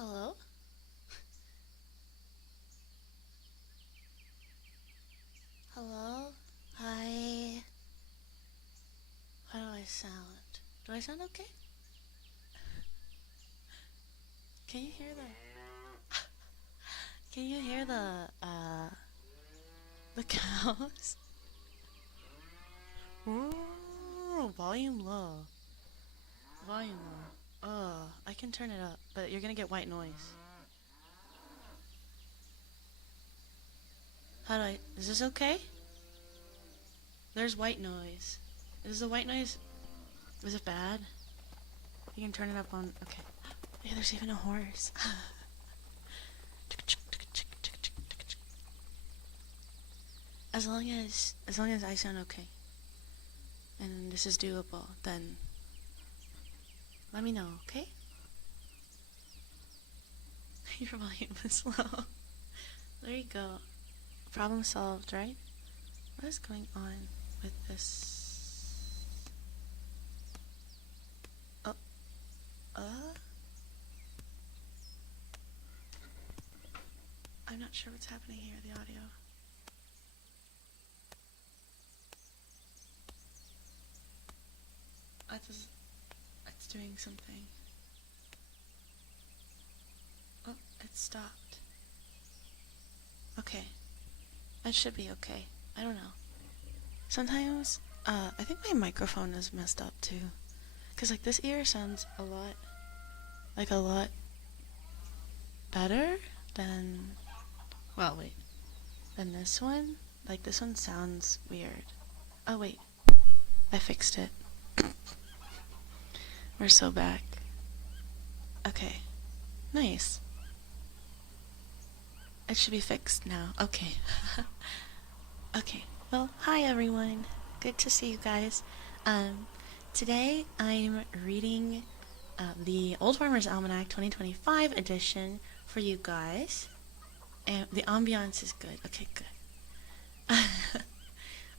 Hello? Hello? Hi. How do I sound? Do I sound okay? Can you hear the... Can you hear the cows? Ooh, volume low. Volume low. I can turn it up, but you're gonna get white noise. Is this okay? There's white noise. Is the white noise, is it bad? You can turn it up on, okay. Yeah, there's even a horse. As long as I sound okay, and this is doable, then let me know, okay? Your volume is low. There you go. Problem solved, right? What is going on with this? Oh, I'm not sure what's happening here, the audio. It's doing something. Oh, it stopped. Okay. That should be okay. I don't know. Sometimes, I think my microphone is messed up too. Cause like this ear sounds a lot better than, well wait, than this one. Like this one sounds weird. Oh wait, I fixed it. We're so back. Okay, nice. It should be fixed now. Okay. Okay. Well, hi everyone. Good to see you guys. Today I'm reading the Old Farmer's Almanac 2025 edition for you guys. And the ambiance is good. Okay, good.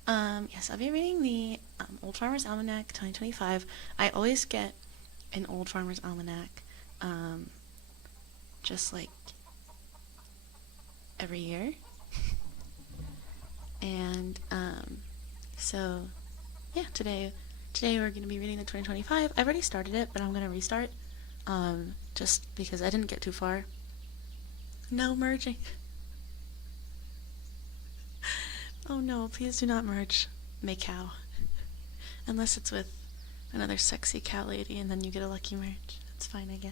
Yes, I'll be reading the Old Farmer's Almanac 2025. I always get an Old Farmer's Almanac, just like every year. And so yeah, today we're going to be reading the 2025. I've already started it, but I'm going to restart, just because I didn't get too far. No merging. Oh no, please do not merge Mako. Unless it's with another sexy cow lady and then you get a lucky merge. That's fine, I guess.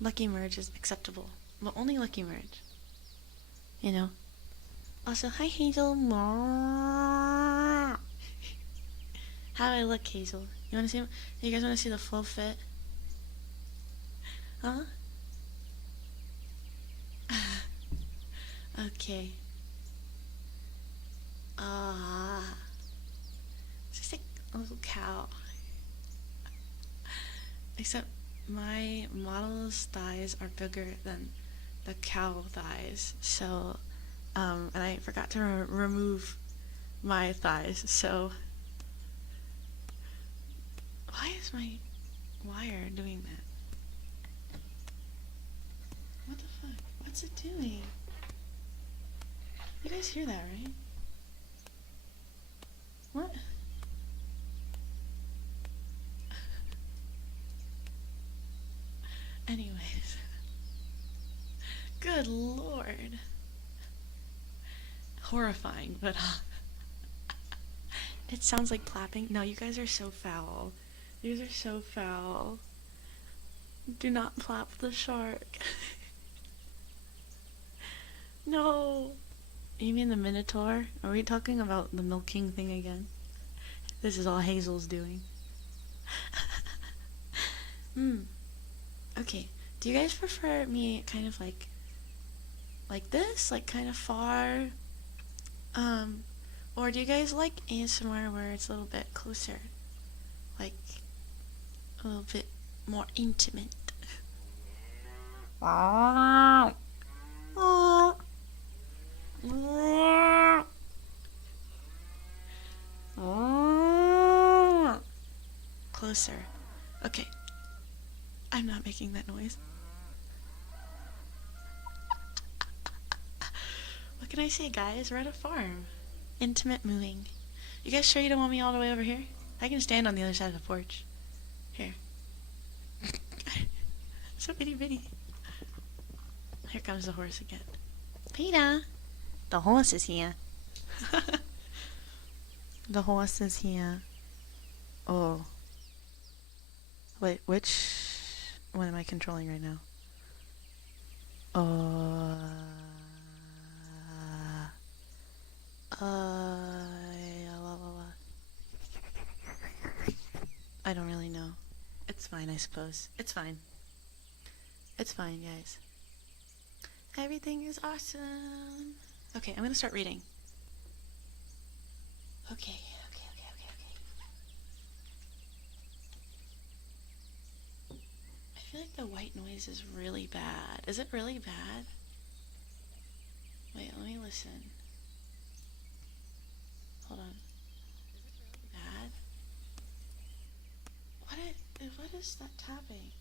Lucky merge is acceptable, but only lucky merge. You know? Also, hi Hazel. How do I look, Hazel? You wanna see? You guys wanna see the full fit? Huh? Okay. It's just like a little cow. Except my model's thighs are bigger than the cow thighs, so, and I forgot to remove my thighs, so... Why is my wire doing that? What the fuck? What's it doing? You guys hear that, right? What? Anyways. Good lord. Horrifying, but it sounds like clapping. No, you guys are so foul. You guys are so foul. Do not plap the shark. No. You mean the Minotaur? Are we talking about the milking thing again? This is all Hazel's doing. Okay. Do you guys prefer me kind of like this? Like kind of far? Or do you guys like ASMR where it's a little bit closer? Like a little bit more intimate? Closer. Okay. I'm not making that noise. What can I say, guys? We're at a farm. Intimate mooing. You guys sure you don't want me all the way over here? I can stand on the other side of the porch. Here. So itty bitty. Here comes the horse again. Peter! The horse is here. The horse is here. Oh. Wait, which one am I controlling right now? I don't really know. It's fine, I suppose. It's fine. It's fine, guys. Everything is awesome. Okay, I'm gonna start reading. Okay. I feel like the white noise is really bad. Is it really bad? Wait, let me listen. Hold on. Is it really bad? What is that tapping?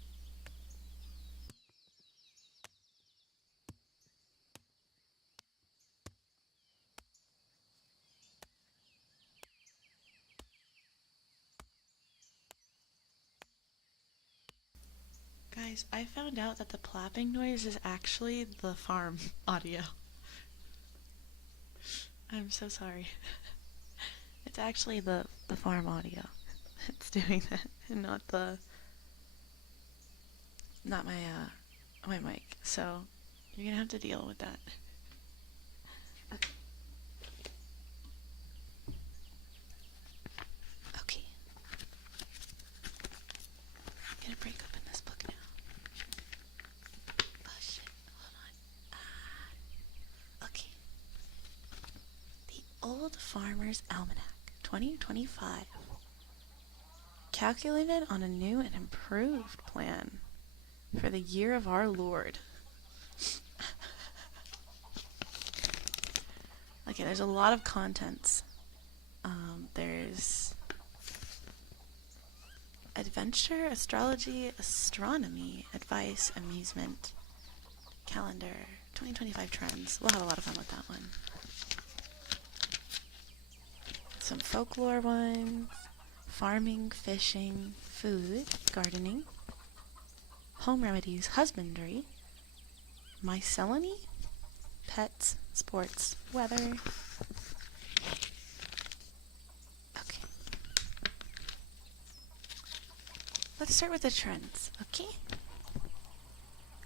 Guys, I found out that the plapping noise is actually the farm audio. I'm so sorry. It's actually the farm audio. It's doing that, and not my mic. So you're gonna have to deal with that. Okay. I'm gonna break open this book now. Oh shit, hold on. Okay. The Old Farmer's Almanac, 2025. Calculated on a new and improved plan for the year of our Lord. Okay, there's a lot of contents. There's adventure, astrology, astronomy, advice, amusement, calendar, 2025 trends. We'll have a lot of fun with that one. Some folklore ones, farming, fishing, food, gardening, home remedies, husbandry, miscellany, pets, sports, weather. Okay. Let's start with the trends, okay?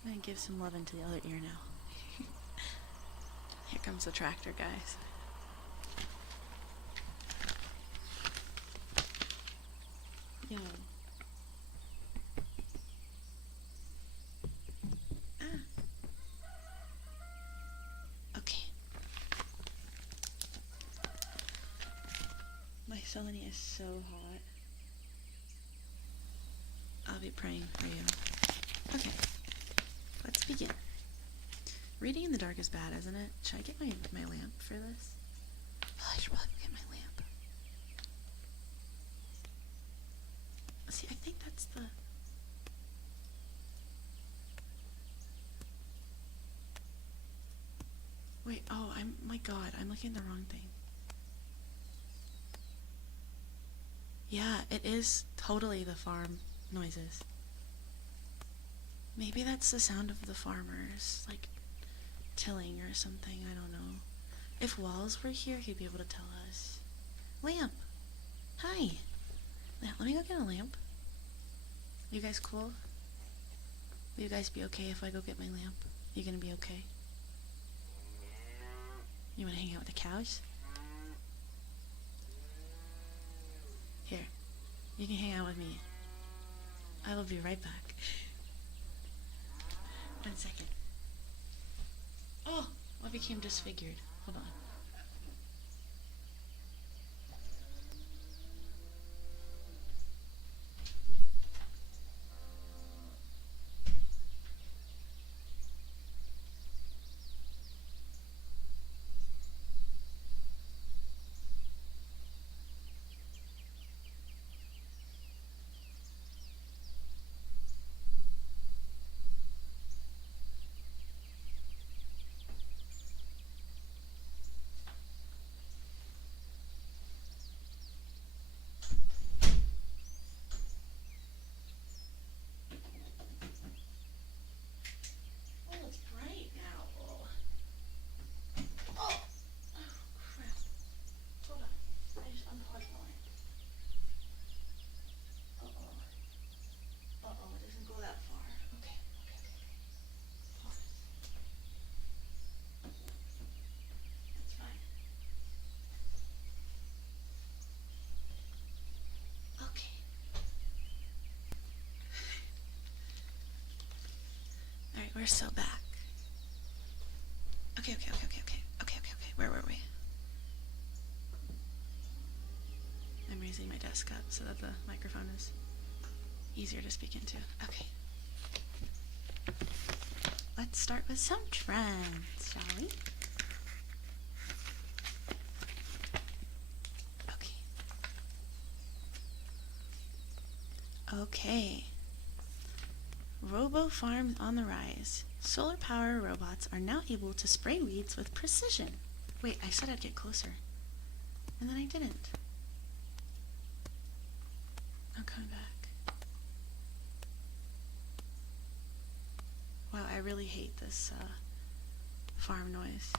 I'm gonna give some love into the other ear now. Here comes the tractor, guys. Yo. Okay. My Selene is so hot. I'll be praying for you. Okay. Let's begin. Reading in the dark is bad, isn't it? Should I get my lamp for this? Oh, I should probably get my lamp. See, I think that's the... Wait, oh, my god, I'm looking at the wrong thing. Yeah, it is totally the farm noises. Maybe that's the sound of the farmers, like, tilling or something, I don't know. If Walls were here, he'd be able to tell us. Lamp! Hi! Let me go get a lamp. You guys cool? Will you guys be okay if I go get my lamp? You gonna be okay? You wanna hang out with the cows? Here, you can hang out with me. I will be right back. 1 second. Oh, I became disfigured. Hold on. so back. Okay. Where were we? I'm raising my desk up so that the microphone is easier to speak into. Okay. Let's start with some trends, shall we? Okay. Robo farms on the rise. Solar power robots are now able to spray weeds with precision. Wait, I said I'd get closer. And then I didn't. I'm coming back. Wow, I really hate this farm noise.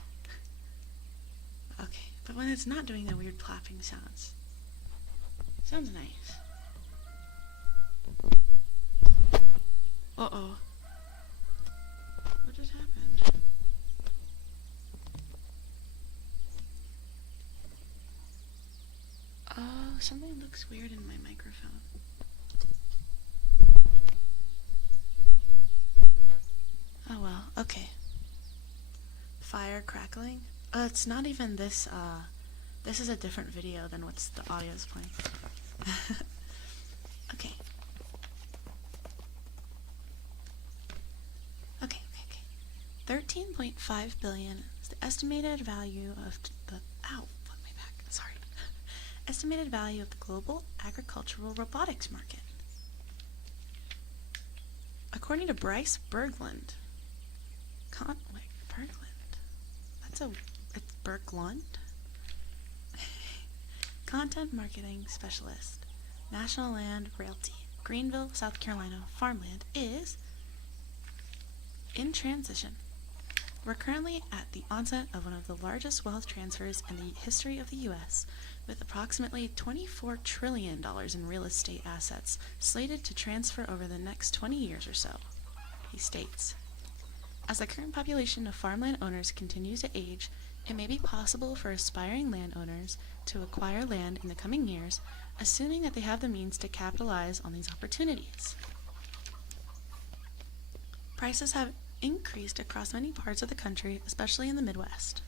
Okay, but when it's not doing the weird clapping sounds. Sounds nice. Uh-oh. What just happened? Oh, something looks weird in my microphone. Oh well, okay. Fire crackling? It's not even this, this is a different video than what's the audio's playing. Okay. Okay. 13.5 billion is the estimated value of the estimated value of the global agricultural robotics market. According to Bryce Berglund. Berglund. It's Berglund. Content marketing specialist. National Land Realty. Greenville, South Carolina farmland is in transition. We're currently at the onset of one of the largest wealth transfers in the history of the U.S., with approximately $24 trillion in real estate assets slated to transfer over the next 20 years or so, he states. As the current population of farmland owners continues to age, it may be possible for aspiring landowners to acquire land in the coming years, assuming that they have the means to capitalize on these opportunities. Prices have increased across many parts of the country, especially in the Midwest.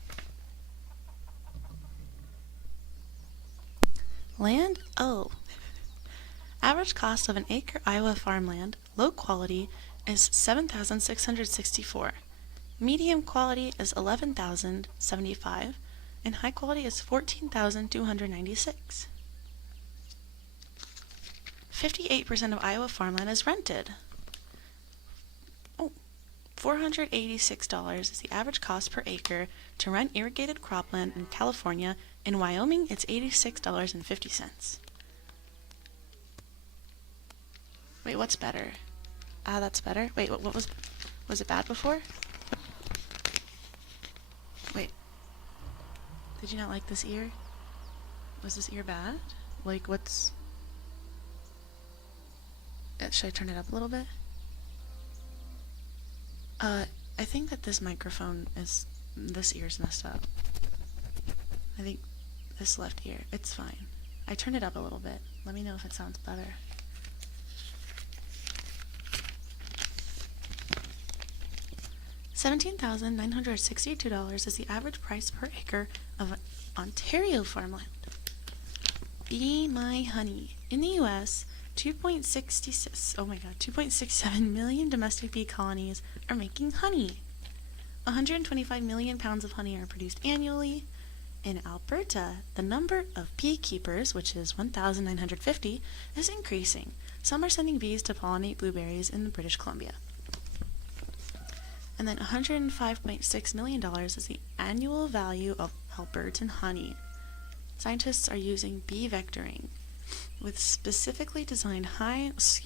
Land? Oh. Average cost of an acre Iowa farmland, low quality, is $7,664. Medium quality is $11,075, and high quality is $14,296. 58% of Iowa farmland is rented. $486 is the average cost per acre to rent irrigated cropland in California. In Wyoming, it's $86.50. Wait, what's better? That's better. Wait, what was it bad before? Wait. Did you not like this ear? Was this ear bad? Like, what's... Should I turn it up a little bit? I think that this microphone is... This ear's messed up. I think this left ear. It's fine. I turned it up a little bit. Let me know if it sounds better. $17,962 is the average price per acre of Ontario farmland. Be my honey. In the U.S., 2.67 million domestic bee colonies are making honey. 125 million pounds of honey are produced annually. In Alberta, the number of beekeepers, which is 1,950, is increasing. Some are sending bees to pollinate blueberries in British Columbia. And then $105.6 million is the annual value of Albertan honey. Scientists are using bee vectoring with specially designed hives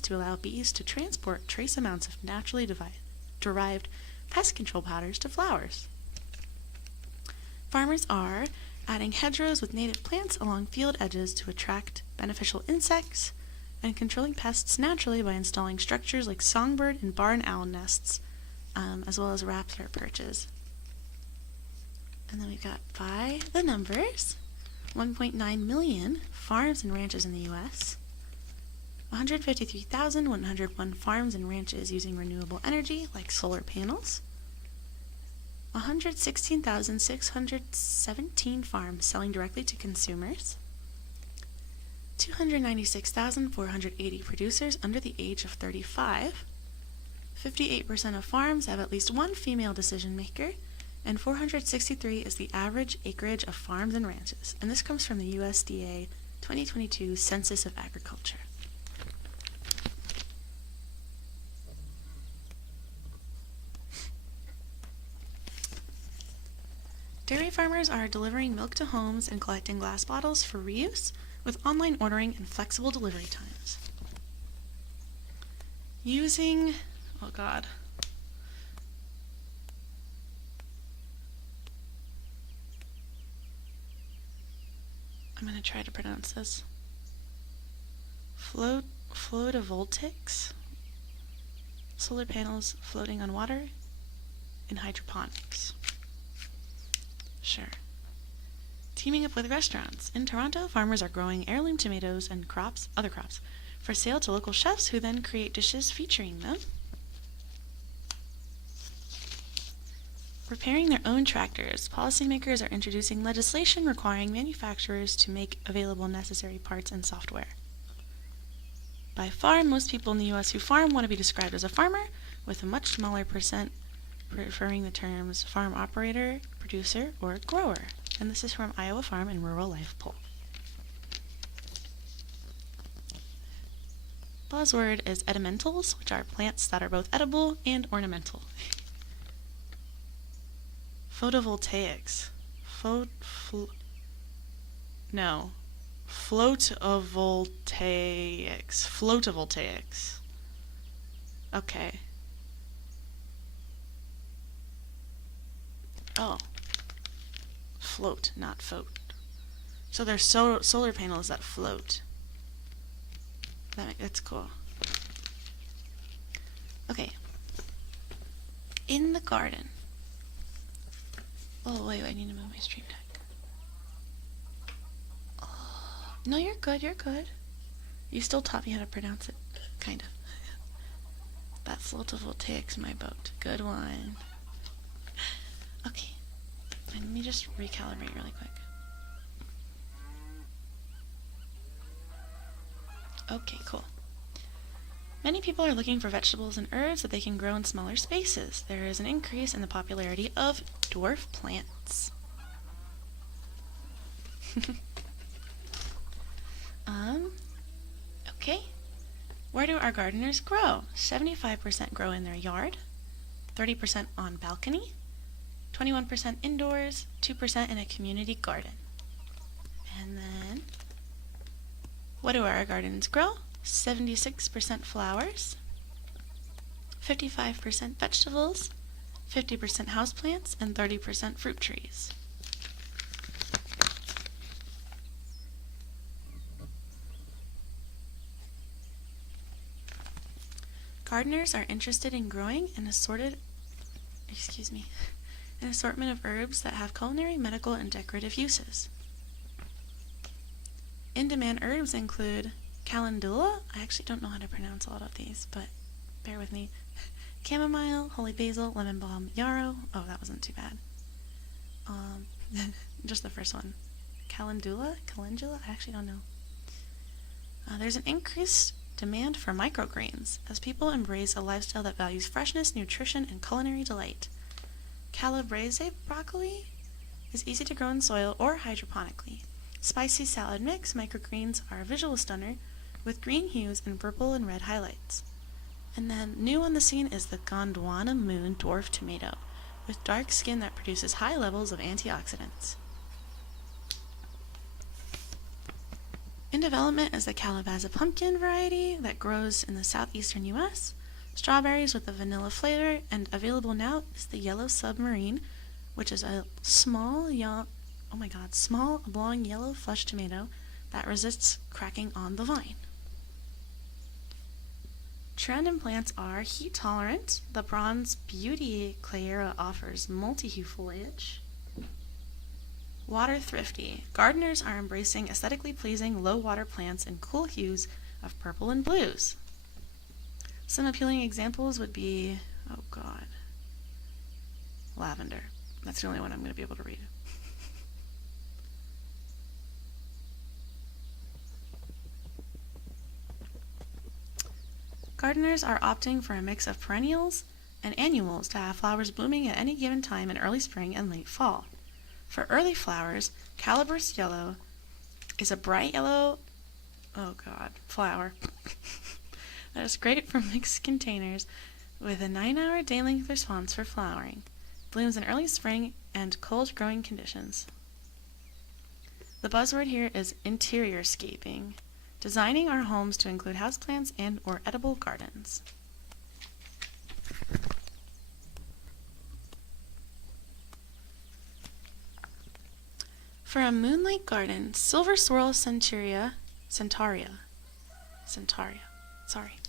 to allow bees to transport trace amounts of naturally derived pest control powders to flowers. Farmers are adding hedgerows with native plants along field edges to attract beneficial insects and controlling pests naturally by installing structures like songbird and barn owl nests, as well as raptor perches. And then we've got by the numbers, 1.9 million farms and ranches in the U.S., 153,101 farms and ranches using renewable energy like solar panels. 116,617 farms selling directly to consumers. 296,480 producers under the age of 35. 58% of farms have at least one female decision maker, and 463 is the average acreage of farms and ranches. And this comes from the USDA 2022 Census of Agriculture. Dairy farmers are delivering milk to homes and collecting glass bottles for reuse with online ordering and flexible delivery times. Using, oh god, I'm going to try to pronounce this. Photovoltaics, solar panels floating on water, and hydroponics. Sure. Teaming up with restaurants. In Toronto, farmers are growing heirloom tomatoes and other crops, for sale to local chefs who then create dishes featuring them. Repairing their own tractors. Policymakers are introducing legislation requiring manufacturers to make available necessary parts and software. By far, most people in the U.S. who farm want to be described as a farmer, with a much smaller percent preferring the terms farm operator, producer, or grower. And this is from Iowa Farm and Rural Life poll. Buzzword is edimentals, which are plants that are both edible and ornamental. Photovoltaics. Floatovoltaics. Okay. Oh. Float, not float. So there's solar panels that float. That's cool. Okay. In the garden. Oh, wait, I need to move my stream deck. Oh, no, you're good, you're good. You still taught me how to pronounce it. Kind of. That photovoltaic's my boat. Good one. Okay. Let me just recalibrate really quick. Okay, cool. Many people are looking for vegetables and herbs that they can grow in smaller spaces. There is an increase in the popularity of dwarf plants. Okay. Where do our gardeners grow? 75% grow in their yard, 30% on balcony, 21% indoors, 2% in a community garden. And then, what do our gardens grow? 76% flowers, 55% vegetables, 50% houseplants, and 30% fruit trees. Gardeners are interested in growing an assortment of herbs that have culinary, medical, and decorative uses. In-demand herbs include calendula. I actually don't know how to pronounce a lot of these, but bear with me. Chamomile, holy basil, lemon balm, yarrow. Oh, that wasn't too bad. Just the first one. Calendula? I actually don't know. There's an increased demand for microgreens as people embrace a lifestyle that values freshness, nutrition, and culinary delight. Calabrese broccoli is easy to grow in soil or hydroponically. Spicy salad mix microgreens are a visual stunner with green hues and purple and red highlights. And then new on the scene is the Gondwana Moon dwarf tomato with dark skin that produces high levels of antioxidants. In development is the Calabaza pumpkin variety that grows in the southeastern U.S., strawberries with a vanilla flavor, and available now is the yellow submarine, which is a small, oblong yellow flesh tomato that resists cracking on the vine. Trend in plants are heat tolerant. The bronze beauty Clayera offers multi-hue foliage. Water thrifty. Gardeners are embracing aesthetically pleasing low water plants in cool hues of purple and blues. Some appealing examples would be, oh god, lavender. That's the only one I'm going to be able to read. Gardeners are opting for a mix of perennials and annuals to have flowers blooming at any given time in early spring and late fall. For early flowers, calabash yellow is a bright yellow, flower that is great for mixed containers with a 9-hour day-length response for flowering. Blooms in early spring and cold growing conditions. The buzzword here is interior scaping, designing our homes to include houseplants and or edible gardens. For a moonlight garden, silver swirl Centaria, sorry,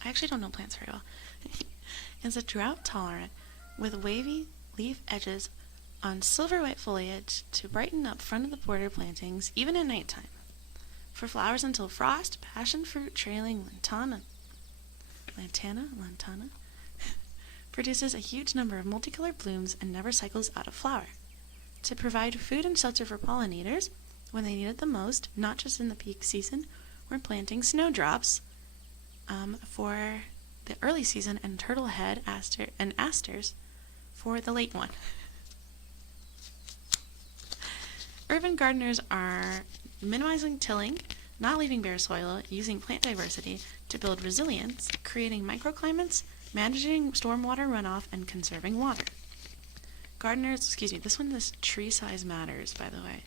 I actually don't know plants very well, is a drought tolerant with wavy leaf edges on silver white foliage to brighten up front of the border plantings even at nighttime. For flowers until frost, passion fruit trailing lantana produces a huge number of multicolored blooms and never cycles out of flower. To provide food and shelter for pollinators when they need it the most, not just in the peak season, we're planting snowdrops for the early season and turtlehead asters for the late one. Urban gardeners are minimizing tilling, not leaving bare soil, using plant diversity to build resilience, creating microclimates, managing stormwater runoff, and conserving water. Gardeners, this one is tree size matters, by the way.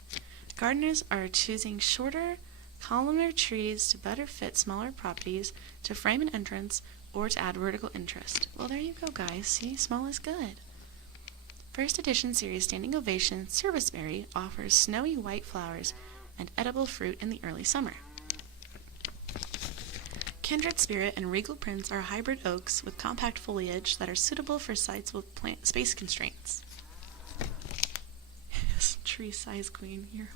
Gardeners are choosing shorter, columnar trees to better fit smaller properties, to frame an entrance, or to add vertical interest. Well, there you go, guys. See, small is good. First edition series Standing Ovation Serviceberry offers snowy white flowers and edible fruit in the early summer. Kindred Spirit and Regal Prince are hybrid oaks with compact foliage that are suitable for sites with plant space constraints. Tree size queen, you're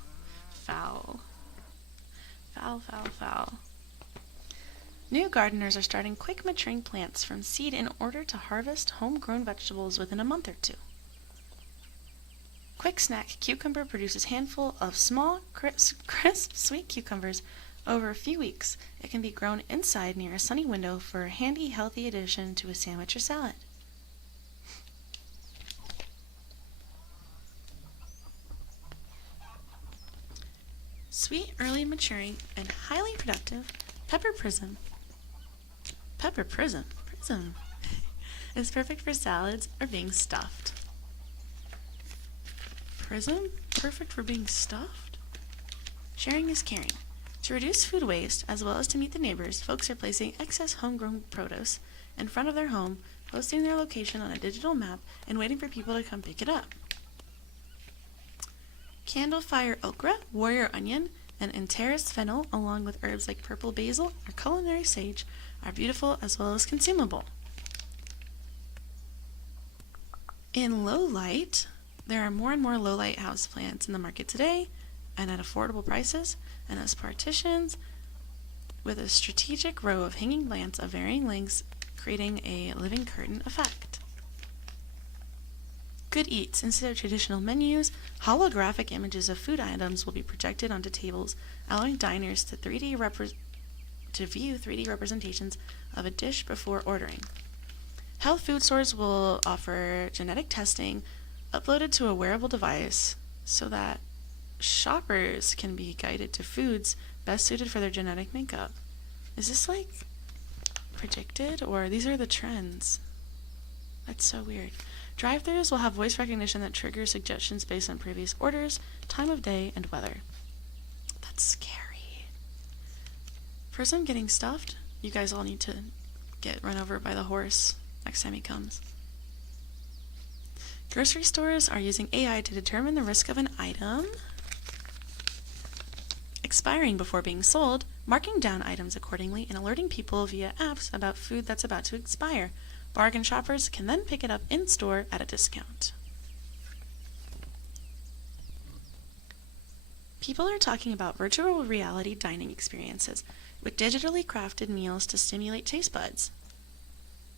foul. Foul. New gardeners are starting quick maturing plants from seed in order to harvest homegrown vegetables within a month or two. Quick Snack Cucumber produces handful of small, crisp, sweet cucumbers over a few weeks. It can be grown inside near a sunny window for a handy, healthy addition to a sandwich or salad. Sweet, early maturing, and highly productive pepper prism is perfect for salads or being stuffed. Prism? Perfect for being stuffed? Sharing is caring. To reduce food waste, as well as to meet the neighbors, folks are placing excess homegrown produce in front of their home, posting their location on a digital map, and waiting for people to come pick it up. Candlefire okra, warrior onion, and Antares fennel, along with herbs like purple basil or culinary sage, are beautiful as well as consumable. In low light, there are more and more low light houseplants in the market today and at affordable prices, and as partitions with a strategic row of hanging plants of varying lengths, creating a living curtain effect. Good Eats. Instead of traditional menus, holographic images of food items will be projected onto tables, allowing diners to view 3D representations of a dish before ordering. Health food stores will offer genetic testing uploaded to a wearable device so that shoppers can be guided to foods best suited for their genetic makeup. Is this like predicted, or these are the trends? That's so weird. Drive-thrus will have voice recognition that triggers suggestions based on previous orders, time of day, and weather. That's scary. First I'm getting stuffed. You guys all need to get run over by the horse next time he comes. Grocery stores are using AI to determine the risk of an item expiring before being sold, marking down items accordingly, and alerting people via apps about food that's about to expire. Bargain shoppers can then pick it up in-store at a discount. People are talking about virtual reality dining experiences. with digitally crafted meals to stimulate taste buds.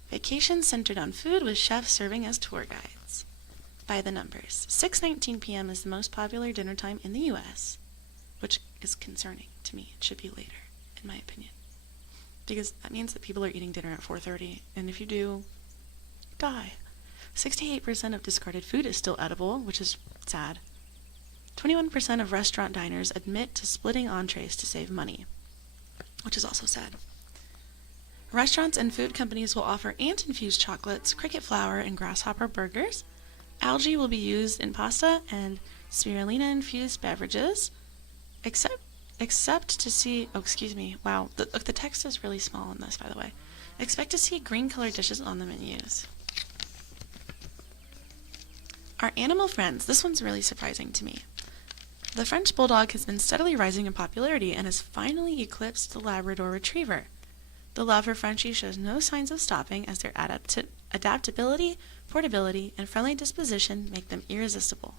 Vacations centered on food with chefs serving as tour guides. By the numbers, 6:19 p.m. is the most popular dinner time in the U.S., which is concerning to me. It should be later, in my opinion. Because that means that people are eating dinner at 4:30, and if you do, die. 68% of discarded food is still edible, which is sad. 21% of restaurant diners admit to splitting entrees to save money, which is also sad. Restaurants and food companies will offer ant-infused chocolates, cricket flour, and grasshopper burgers. Algae will be used in pasta and spirulina-infused beverages, except to see... Oh, excuse me. Wow, the text is really small on this, by the way. Expect to see green-colored dishes on the menus. Our animal friends. This one's really surprising to me. The French Bulldog has been steadily rising in popularity and has finally eclipsed the Labrador Retriever. The love for Frenchie shows no signs of stopping as their adaptability, portability, and friendly disposition make them irresistible.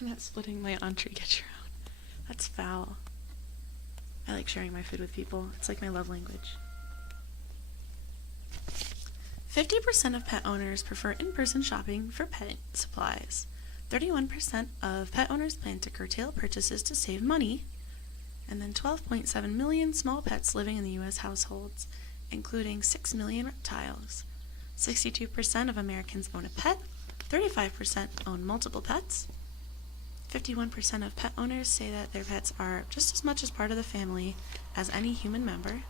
I'm not splitting my entree, get your own. That's foul. I like sharing my food with people. It's like my love language. 50% of pet owners prefer in-person shopping for pet supplies. 31% of pet owners plan to curtail purchases to save money. And then 12.7 million small pets living in the U.S. households, including 6 million reptiles. 62% of Americans own a pet. 35% own multiple pets. 51% of pet owners say that their pets are just as much as part of the family as any human member.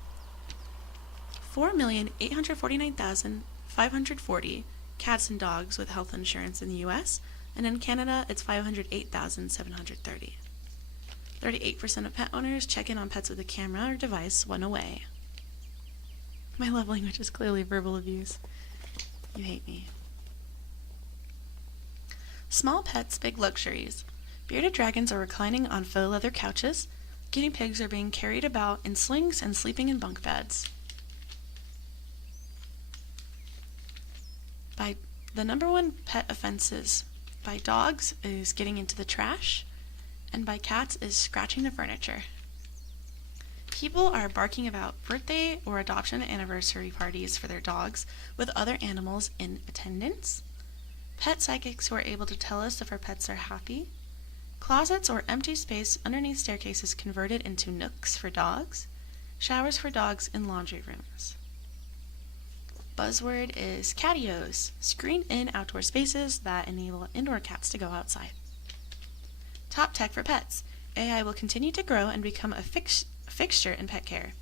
4,849,540 cats and dogs with health insurance in the U.S., and in Canada, it's 508,730. 38% of pet owners check in on pets with a camera or device when away. My love language is clearly verbal abuse. You hate me. Small pets, big luxuries. Bearded dragons are reclining on faux leather couches. Guinea pigs are being carried about in slings and sleeping in bunk beds. The number one pet offenses by dogs is getting into the trash, and by cats is scratching the furniture. People are barking about birthday or adoption anniversary parties for their dogs with other animals in attendance. Pet psychics who are able to tell us if our pets are happy. Closets or empty space underneath staircases converted into nooks for dogs. Showers for dogs in laundry rooms. Buzzword is catios, screened-in outdoor spaces that enable indoor cats to go outside. Top tech for pets. AI will continue to grow and become a fixture in pet care.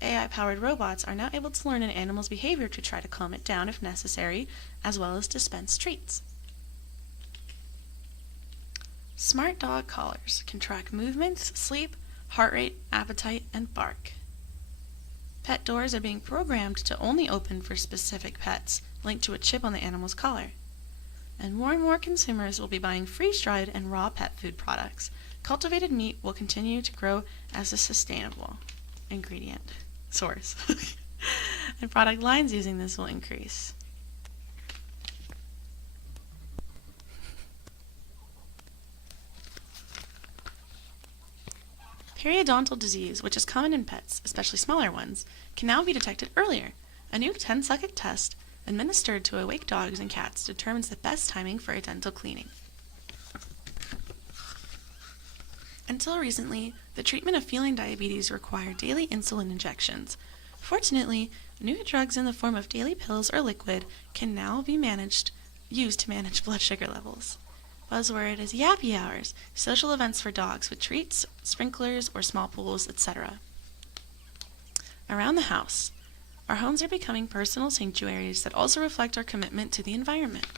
AI-powered robots are now able to learn an animal's behavior to try to calm it down if necessary, as well as dispense treats. Smart dog collars can track movements, sleep, heart rate, appetite, and bark. Pet doors are being programmed to only open for specific pets, linked to a chip on the animal's collar. And more consumers will be buying freeze-dried and raw pet food products. Cultivated meat will continue to grow as a sustainable ingredient source. And product lines using this will increase. Periodontal disease, which is common in pets, especially smaller ones, can now be detected earlier. A new 10-second test administered to awake dogs and cats determines the best timing for a dental cleaning. Until recently, the treatment of feline diabetes required daily insulin injections. Fortunately, new drugs in the form of daily pills or liquid can now be used to manage blood sugar levels. Buzzword is yappy hours, social events for dogs with treats, sprinklers, or small pools, etc. Around the house, our homes are becoming personal sanctuaries that also reflect our commitment to the environment.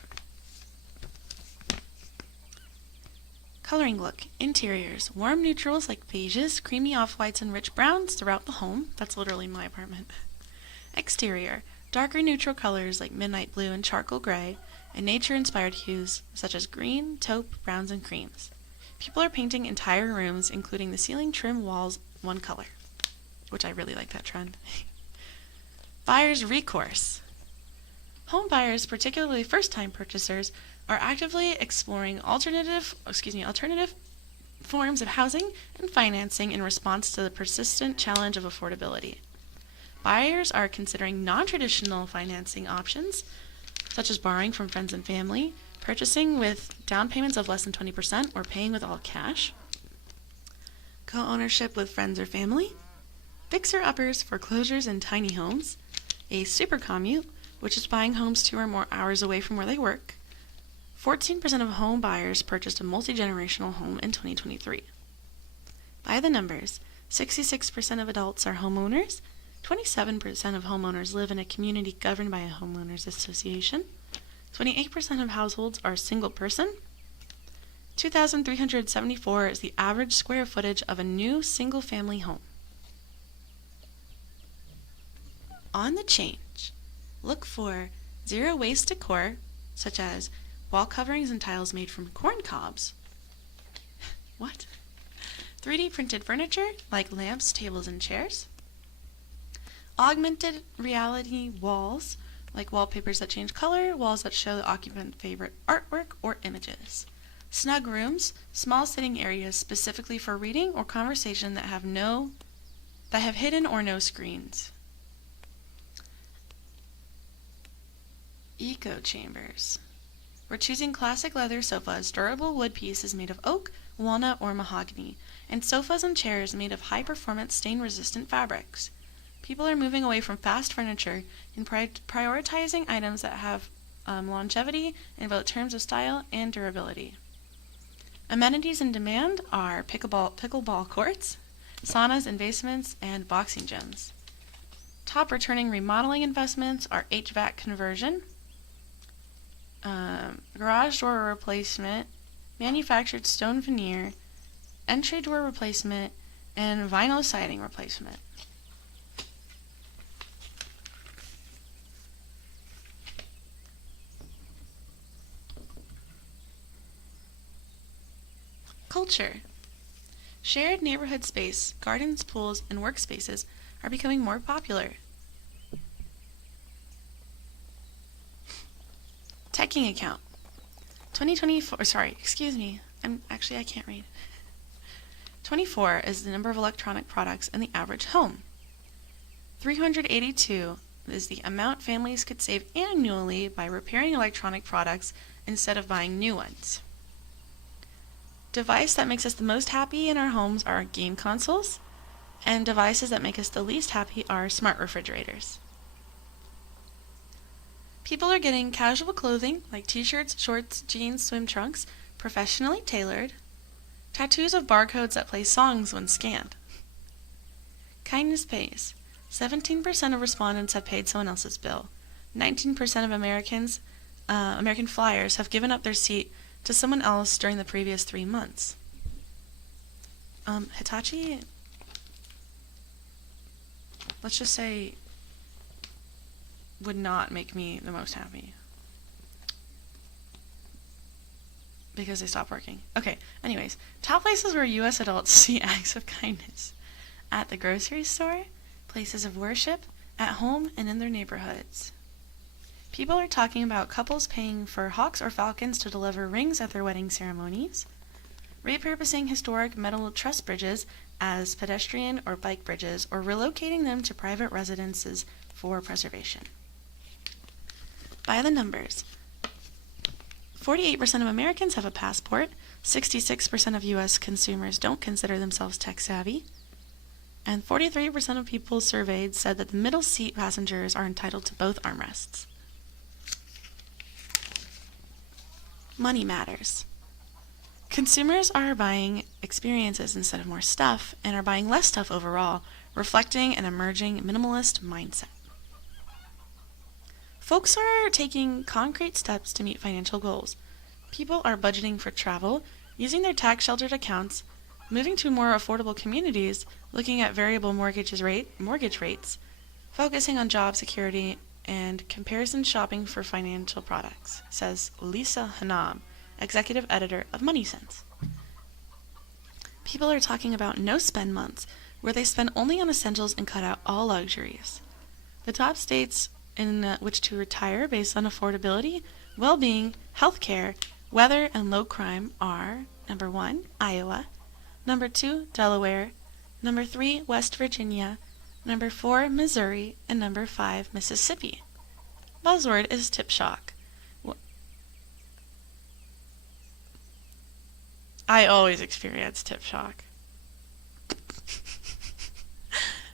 Coloring look, interiors, warm neutrals like beiges, creamy off-whites, and rich browns throughout the home. That's literally my apartment. Exterior, darker neutral colors like midnight blue and charcoal gray, and nature-inspired hues such as green, taupe, browns, and creams. People are painting entire rooms, including the ceiling trim walls, one color, which I really like that trend. Buyers' recourse. Home buyers, particularly first-time purchasers, are actively exploring alternative forms of housing and financing in response to the persistent challenge of affordability. Buyers are considering non-traditional financing options, such as borrowing from friends and family, purchasing with down payments of less than 20%, or paying with all cash, co-ownership with friends or family, fixer-uppers, foreclosures in tiny homes, a super commute, which is buying homes 2 or more hours away from where they work. 14% of home buyers purchased a multi-generational home in 2023. By the numbers, 66% of adults are homeowners, 27% of homeowners live in a community governed by a homeowners association, 28% of households are single person, 2,374 is the average square footage of a new single-family home. On the change, look for zero-waste decor, such as wall coverings and tiles made from corn cobs. What? 3D printed furniture, like lamps, tables, and chairs. Augmented reality walls, like wallpapers that change color, walls that show the occupant's favorite artwork or images. Snug rooms, small sitting areas specifically for reading or conversation that have hidden or no screens. Eco chambers. We're choosing classic leather sofas, durable wood pieces made of oak, walnut, or mahogany, and sofas and chairs made of high-performance stain-resistant fabrics. People are moving away from fast furniture and prioritizing items that have longevity in both terms of style and durability. Amenities in demand are pickleball courts, saunas and basements, and boxing gyms. Top returning remodeling investments are HVAC conversion, garage door replacement, manufactured stone veneer, entry door replacement, and vinyl siding replacement. Culture. Shared neighborhood space, gardens, pools, and workspaces are becoming more popular. Checking account. 2024, I can't read. 24 is the number of electronic products in the average home. 382 is the amount families could save annually by repairing electronic products instead of buying new ones. Device that makes us the most happy in our homes are game consoles, and devices that make us the least happy are smart refrigerators. People are getting casual clothing like t-shirts, shorts, jeans, swim trunks, professionally tailored, tattoos of barcodes that play songs when scanned. Kindness pays. 17% of respondents have paid someone else's bill. 19% of American flyers have given up their seat to someone else during the previous 3 months. Hitachi, let's just say, would not make me the most happy. Because they stopped working. Okay, anyways, top places where U.S. adults see acts of kindness. At the grocery store, places of worship, at home, and in their neighborhoods. People are talking about couples paying for hawks or falcons to deliver rings at their wedding ceremonies, repurposing historic metal truss bridges as pedestrian or bike bridges, or relocating them to private residences for preservation. By the numbers, 48% of Americans have a passport, 66% of U.S. consumers don't consider themselves tech-savvy, and 43% of people surveyed said that the middle seat passengers are entitled to both armrests. Money matters. Consumers are buying experiences instead of more stuff, and are buying less stuff overall, reflecting an emerging minimalist mindset. Folks are taking concrete steps to meet financial goals. People are budgeting for travel, using their tax-sheltered accounts, moving to more affordable communities, looking at variable mortgage rates, focusing on job security, and comparison shopping for financial products, says Lisa Hanam, executive editor of Money Sense. People are talking about no-spend months, where they spend only on essentials and cut out all luxuries. The top states in which to retire based on affordability, well-being, healthcare, weather, and low crime are: number 1, Iowa; Number 2, Delaware. Number 3, West Virginia. Number 4, Missouri. And number 5, Mississippi. Buzzword is tip shock. I always experience tip shock.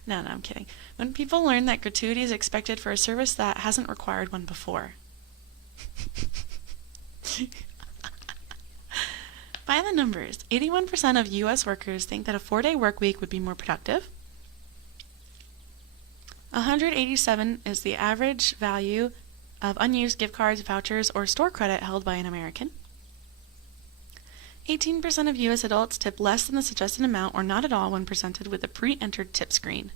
No, I'm kidding. When people learn that gratuity is expected for a service that hasn't required one before. By the numbers, 81% of U.S. workers think that a 4-day work week would be more productive. 187 is the average value of unused gift cards, vouchers, or store credit held by an American. 18% of U.S. adults tip less than the suggested amount or not at all when presented with a pre-entered tip screen.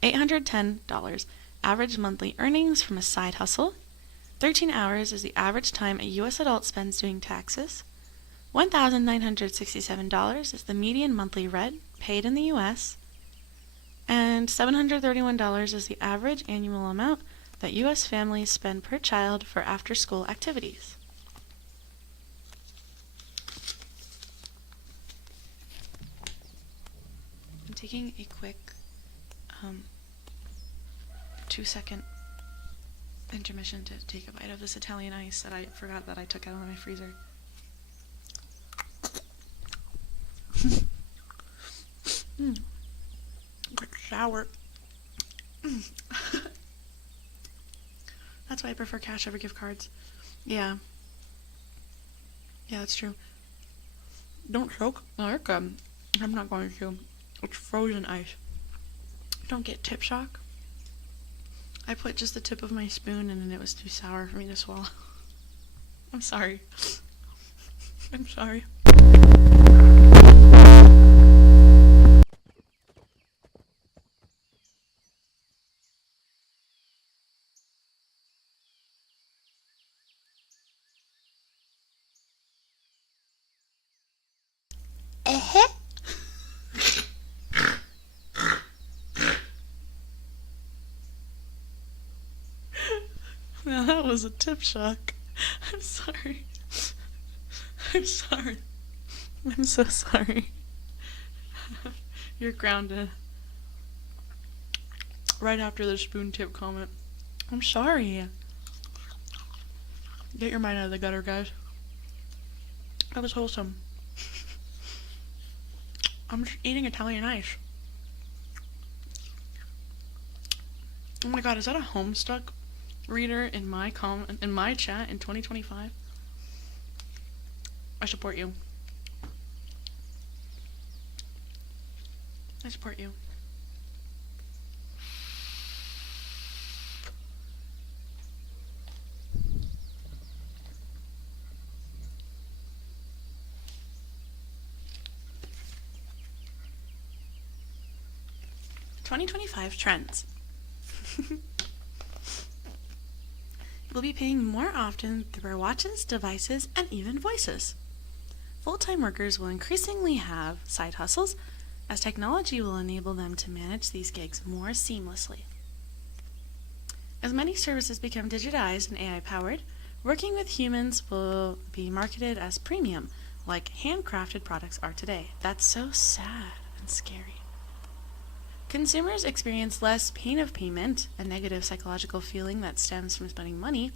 $810 average monthly earnings from a side hustle. 13 hours is the average time a U.S. adult spends doing taxes. $1,967 is the median monthly rent paid in the U.S. And $731 is the average annual amount that U.S. families spend per child for after-school activities. I'm taking a quick 2-second intermission to take a bite of this Italian ice that I forgot that I took out of my freezer. Quick shower. That's why I prefer cash over gift cards. Yeah, that's true. Don't choke, Mark. I'm not going to. It's frozen ice. Don't get tip shock. I put just the tip of my spoon in and it was too sour for me to swallow. I'm sorry. I'm sorry. Now that was a tip shock. I'm sorry. I'm sorry. I'm so sorry. You're grounded. Right after the spoon tip comment. I'm sorry. Get your mind out of the gutter, guys. That was wholesome. I'm just eating Italian ice. Oh my god, is that a Homestuck reader in my chat in 2025? I support you. I support you. '25 trends. We'll be paying more often through our watches, devices, and even voices. Full-time workers will increasingly have side hustles, as technology will enable them to manage these gigs more seamlessly. As many services become digitized and AI-powered, working with humans will be marketed as premium, like handcrafted products are today. That's so sad and scary. Consumers experience less pain of payment, a negative psychological feeling that stems from spending money,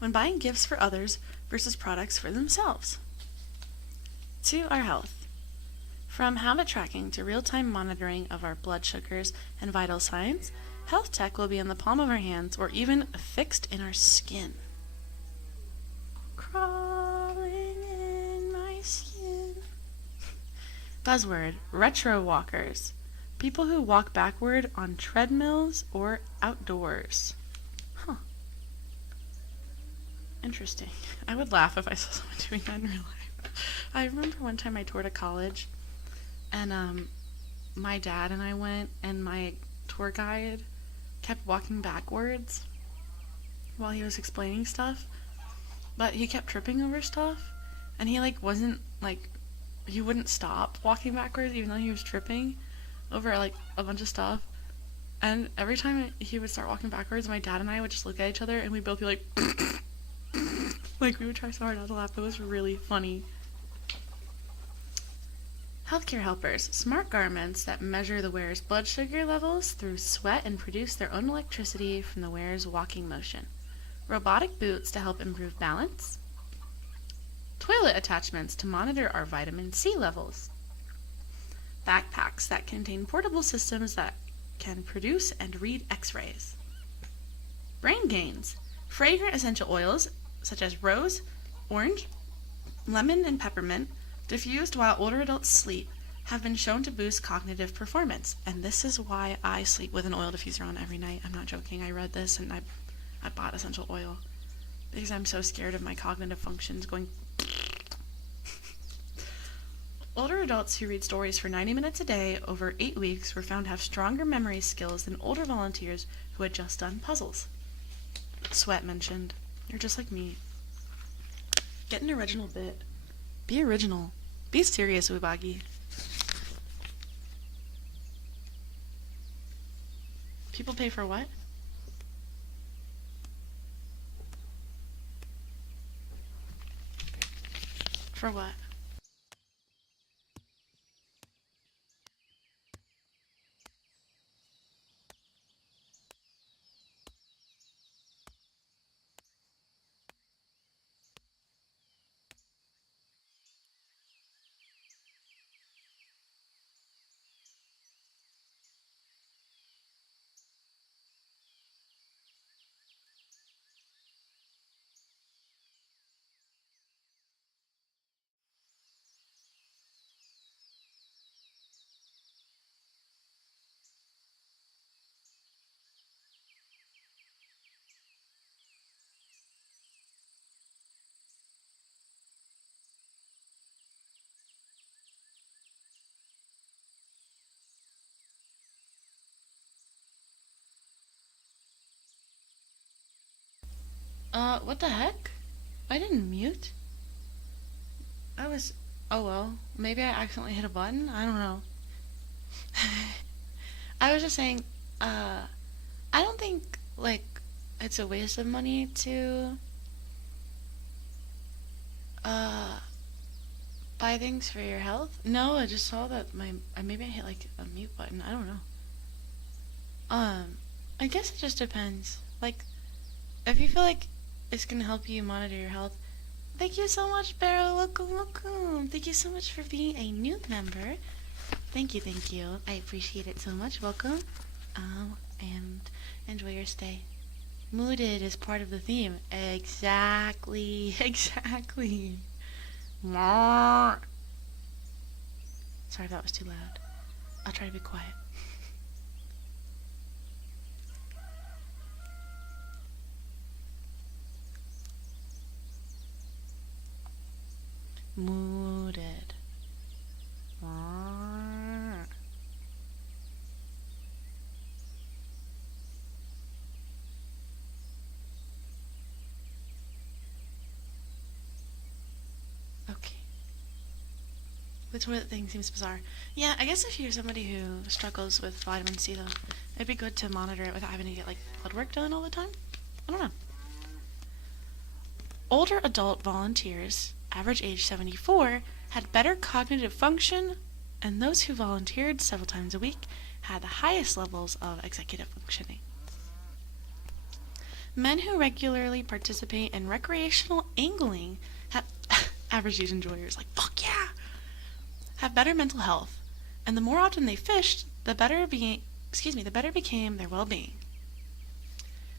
when buying gifts for others versus products for themselves. To our health. From habit tracking to real-time monitoring of our blood sugars and vital signs, health tech will be in the palm of our hands or even fixed in our skin. Crawling in my skin. Buzzword, retro walkers. People who walk backward on treadmills or outdoors. Huh. Interesting. I would laugh if I saw someone doing that in real life. I remember one time I toured a college, and my dad and I went, and my tour guide kept walking backwards while he was explaining stuff, but he kept tripping over stuff, and he he wouldn't stop walking backwards even though he was tripping over a bunch of stuff. And every time he would start walking backwards, my dad and I would just look at each other and we'd both be like like we would try so hard not to laugh. It was really funny. Healthcare helpers, smart garments that measure the wearer's blood sugar levels through sweat and produce their own electricity from the wearer's walking motion. Robotic boots to help improve balance. Toilet attachments to monitor our vitamin C levels. Backpacks that contain portable systems that can produce and read X-rays. Brain gains. Fragrant essential oils such as rose, orange, lemon, and peppermint, diffused while older adults sleep, have been shown to boost cognitive performance. And this is why I sleep with an oil diffuser on every night. I'm not joking. I read this and I bought essential oil because I'm so scared of my cognitive functions going. Older adults who read stories for 90 minutes a day over 8 weeks were found to have stronger memory skills than older volunteers who had just done puzzles. Sweat mentioned. You're just like me. Get an original bit. Be original. Be serious, Ubagi. People pay for what? For what? What the heck? I didn't mute. Oh well, maybe I accidentally hit a button? I don't know. I was just saying, I don't think, like, it's a waste of money to, uh, buy things for your health. No, I just saw that maybe I hit, like, a mute button. I don't know. I guess it just depends. Like, if you feel like it's gonna help you monitor your health, thank you so much, Barrow. Welcome. Thank you so much for being a new member. Thank you. I appreciate it so much. Welcome. And enjoy your stay. Mooded is part of the theme. Exactly. Sorry if that was too loud. I'll try to be quiet. Mooded. Okay. The toilet thing seems bizarre. Yeah, I guess if you're somebody who struggles with vitamin C, though, it'd be good to monitor it without having to get, like, blood work done all the time. I don't know. Older adult volunteers, average age 74, had better cognitive function, and those who volunteered several times a week had the highest levels of executive functioning. Men who regularly participate in recreational angling have average age enjoyers, like, fuck yeah, have better mental health, and the more often they fished, the better became their well-being.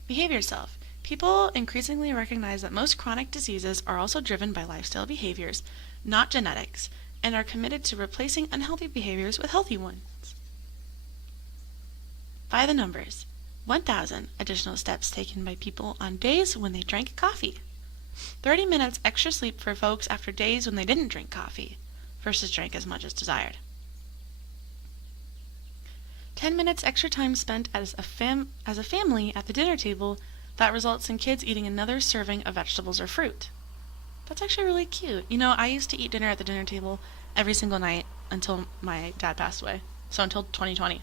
Behavior self. People increasingly recognize that most chronic diseases are also driven by lifestyle behaviors, not genetics, and are committed to replacing unhealthy behaviors with healthy ones. By the numbers, 1,000 additional steps taken by people on days when they drank coffee. 30 minutes extra sleep for folks after days when they didn't drink coffee, versus drank as much as desired. 10 minutes extra time spent as a family at the dinner table that results in kids eating another serving of vegetables or fruit. That's actually really cute. You know, I used to eat dinner at the dinner table every single night until my dad passed away. So until 2020.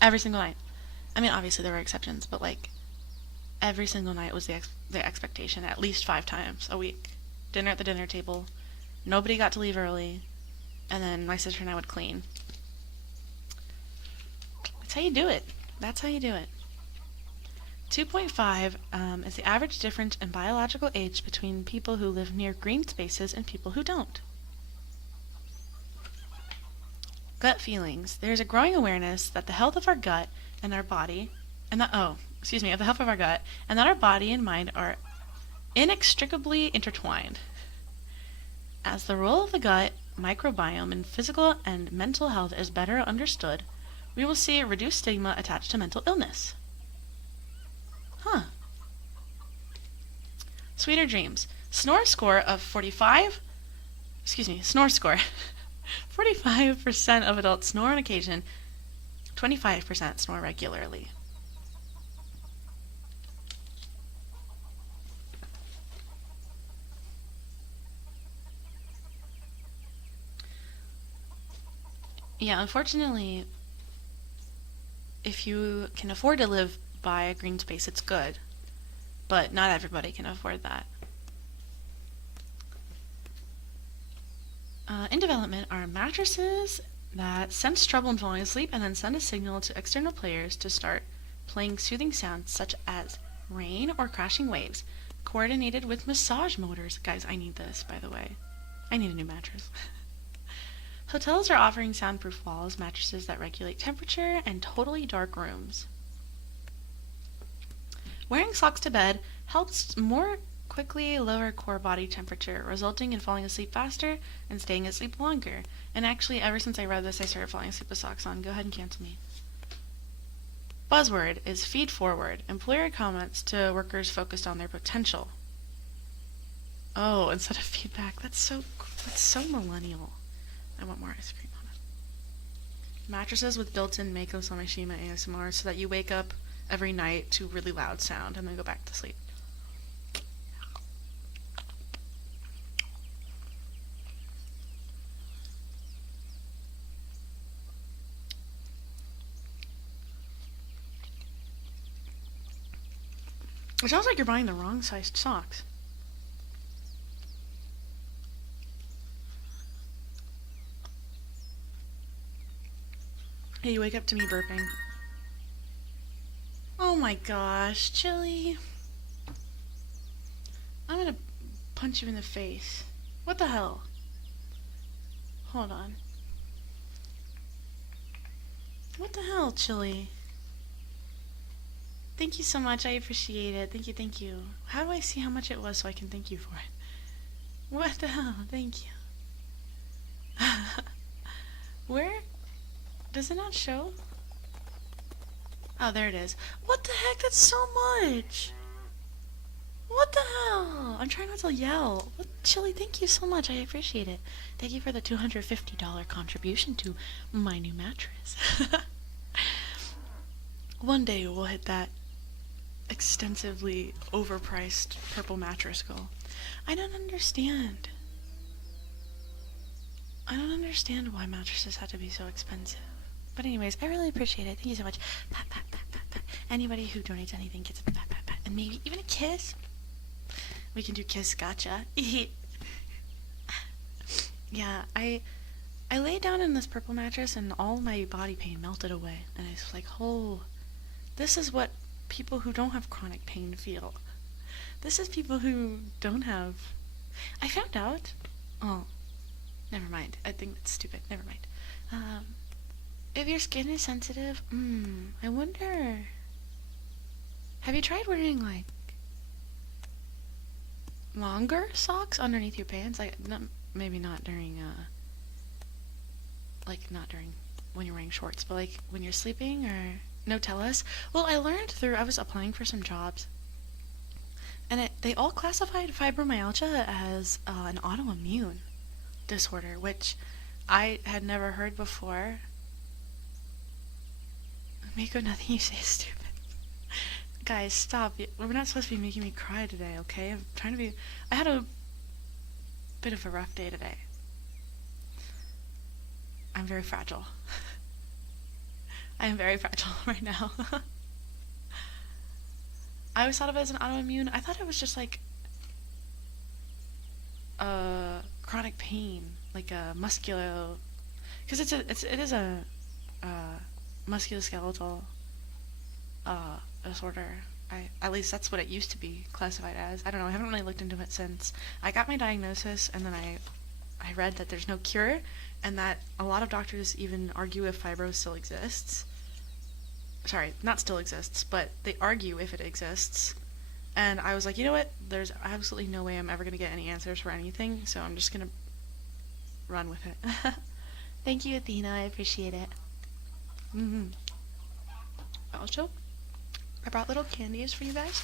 Every single night. I mean, obviously there were exceptions, but like every single night was the expectation, at least 5 times a week. Dinner at the dinner table. Nobody got to leave early. and then my sister and I would clean. That's how you do it. That's how you do it. 2.5 is the average difference in biological age between people who live near green spaces and people who don't. Gut feelings. There's a growing awareness that the health of our gut and our body, of the health of our gut, and that our body and mind are inextricably intertwined. As the role of the gut microbiome in physical and mental health is better understood, we will see a reduced stigma attached to mental illness. Huh. Sweeter dreams. Snore score. 45% of adults snore on occasion. 25% snore regularly. Yeah, unfortunately, if you can afford to live by a green space, it's good. But not everybody can afford that. In development are mattresses that sense trouble in falling asleep and then send a signal to external players to start playing soothing sounds such as rain or crashing waves, coordinated with massage motors. Guys, I need this, by the way. I need a new mattress. Hotels are offering soundproof walls, mattresses that regulate temperature, and totally dark rooms. Wearing socks to bed helps more quickly lower core body temperature, resulting in falling asleep faster and staying asleep longer. And actually, ever since I read this, I started falling asleep with socks on. Go ahead and cancel me. Buzzword is feed forward. Employer comments to workers focused on their potential. Oh, instead of feedback. That's so millennial. I want more ice cream on it. Mattresses with built-in Mako Sameshima ASMR so that you wake up every night to really loud sound and then go back to sleep. It sounds like you're buying the wrong sized socks. Hey, you wake up to me burping. Oh my gosh, Chili. I'm gonna punch you in the face. What the hell? Hold on. What the hell, Chili? Thank you so much, I appreciate it. Thank you. How do I see how much it was so I can thank you for it? What the hell? Thank you. Where? Does it not show? Oh, there it is. What the heck? That's so much! What the hell? I'm trying not to yell. What? Chili, thank you so much. I appreciate it. Thank you for the $250 contribution to my new mattress. One day we'll hit that extensively overpriced purple mattress goal. I don't understand. I don't understand why mattresses have to be so expensive. But anyways, I really appreciate it. Thank you so much. Pat, pat, pat, pat, pat. Anybody who donates anything gets a pat, pat, pat. And maybe even a kiss. We can do kiss gotcha. Yeah, I lay down in this purple mattress and all my body pain melted away. And I was like, oh, this is what people who don't have chronic pain feel. This is people who don't have... I found out... Oh, never mind. I think that's stupid. Never mind. If your skin is sensitive, I wonder... Have you tried wearing, like, longer socks underneath your pants? Like, maybe not during, not during when you're wearing shorts, but, like, when you're sleeping, or... No, tell us. Well, I was applying for some jobs, and they all classified fibromyalgia as an autoimmune disorder, which I had never heard before. Mako, nothing you say is stupid. Guys, stop. We're not supposed to be making me cry today, okay? I had a bit of a rough day today. I'm very fragile. I am very fragile right now. I always thought of it as an autoimmune. I thought it was just like chronic pain. like a musculo, because it is a musculoskeletal disorder. At least that's what it used to be classified as. I don't know. I haven't really looked into it since I got my diagnosis, and then I read that there's no cure, and that a lot of doctors even argue if fibro still exists. Sorry, not still exists, but they argue if it exists. And I was like, you know what? There's absolutely no way I'm ever going to get any answers for anything, so I'm just going to run with it. Thank you, Athena. I appreciate it. Also, I brought little candies for you guys,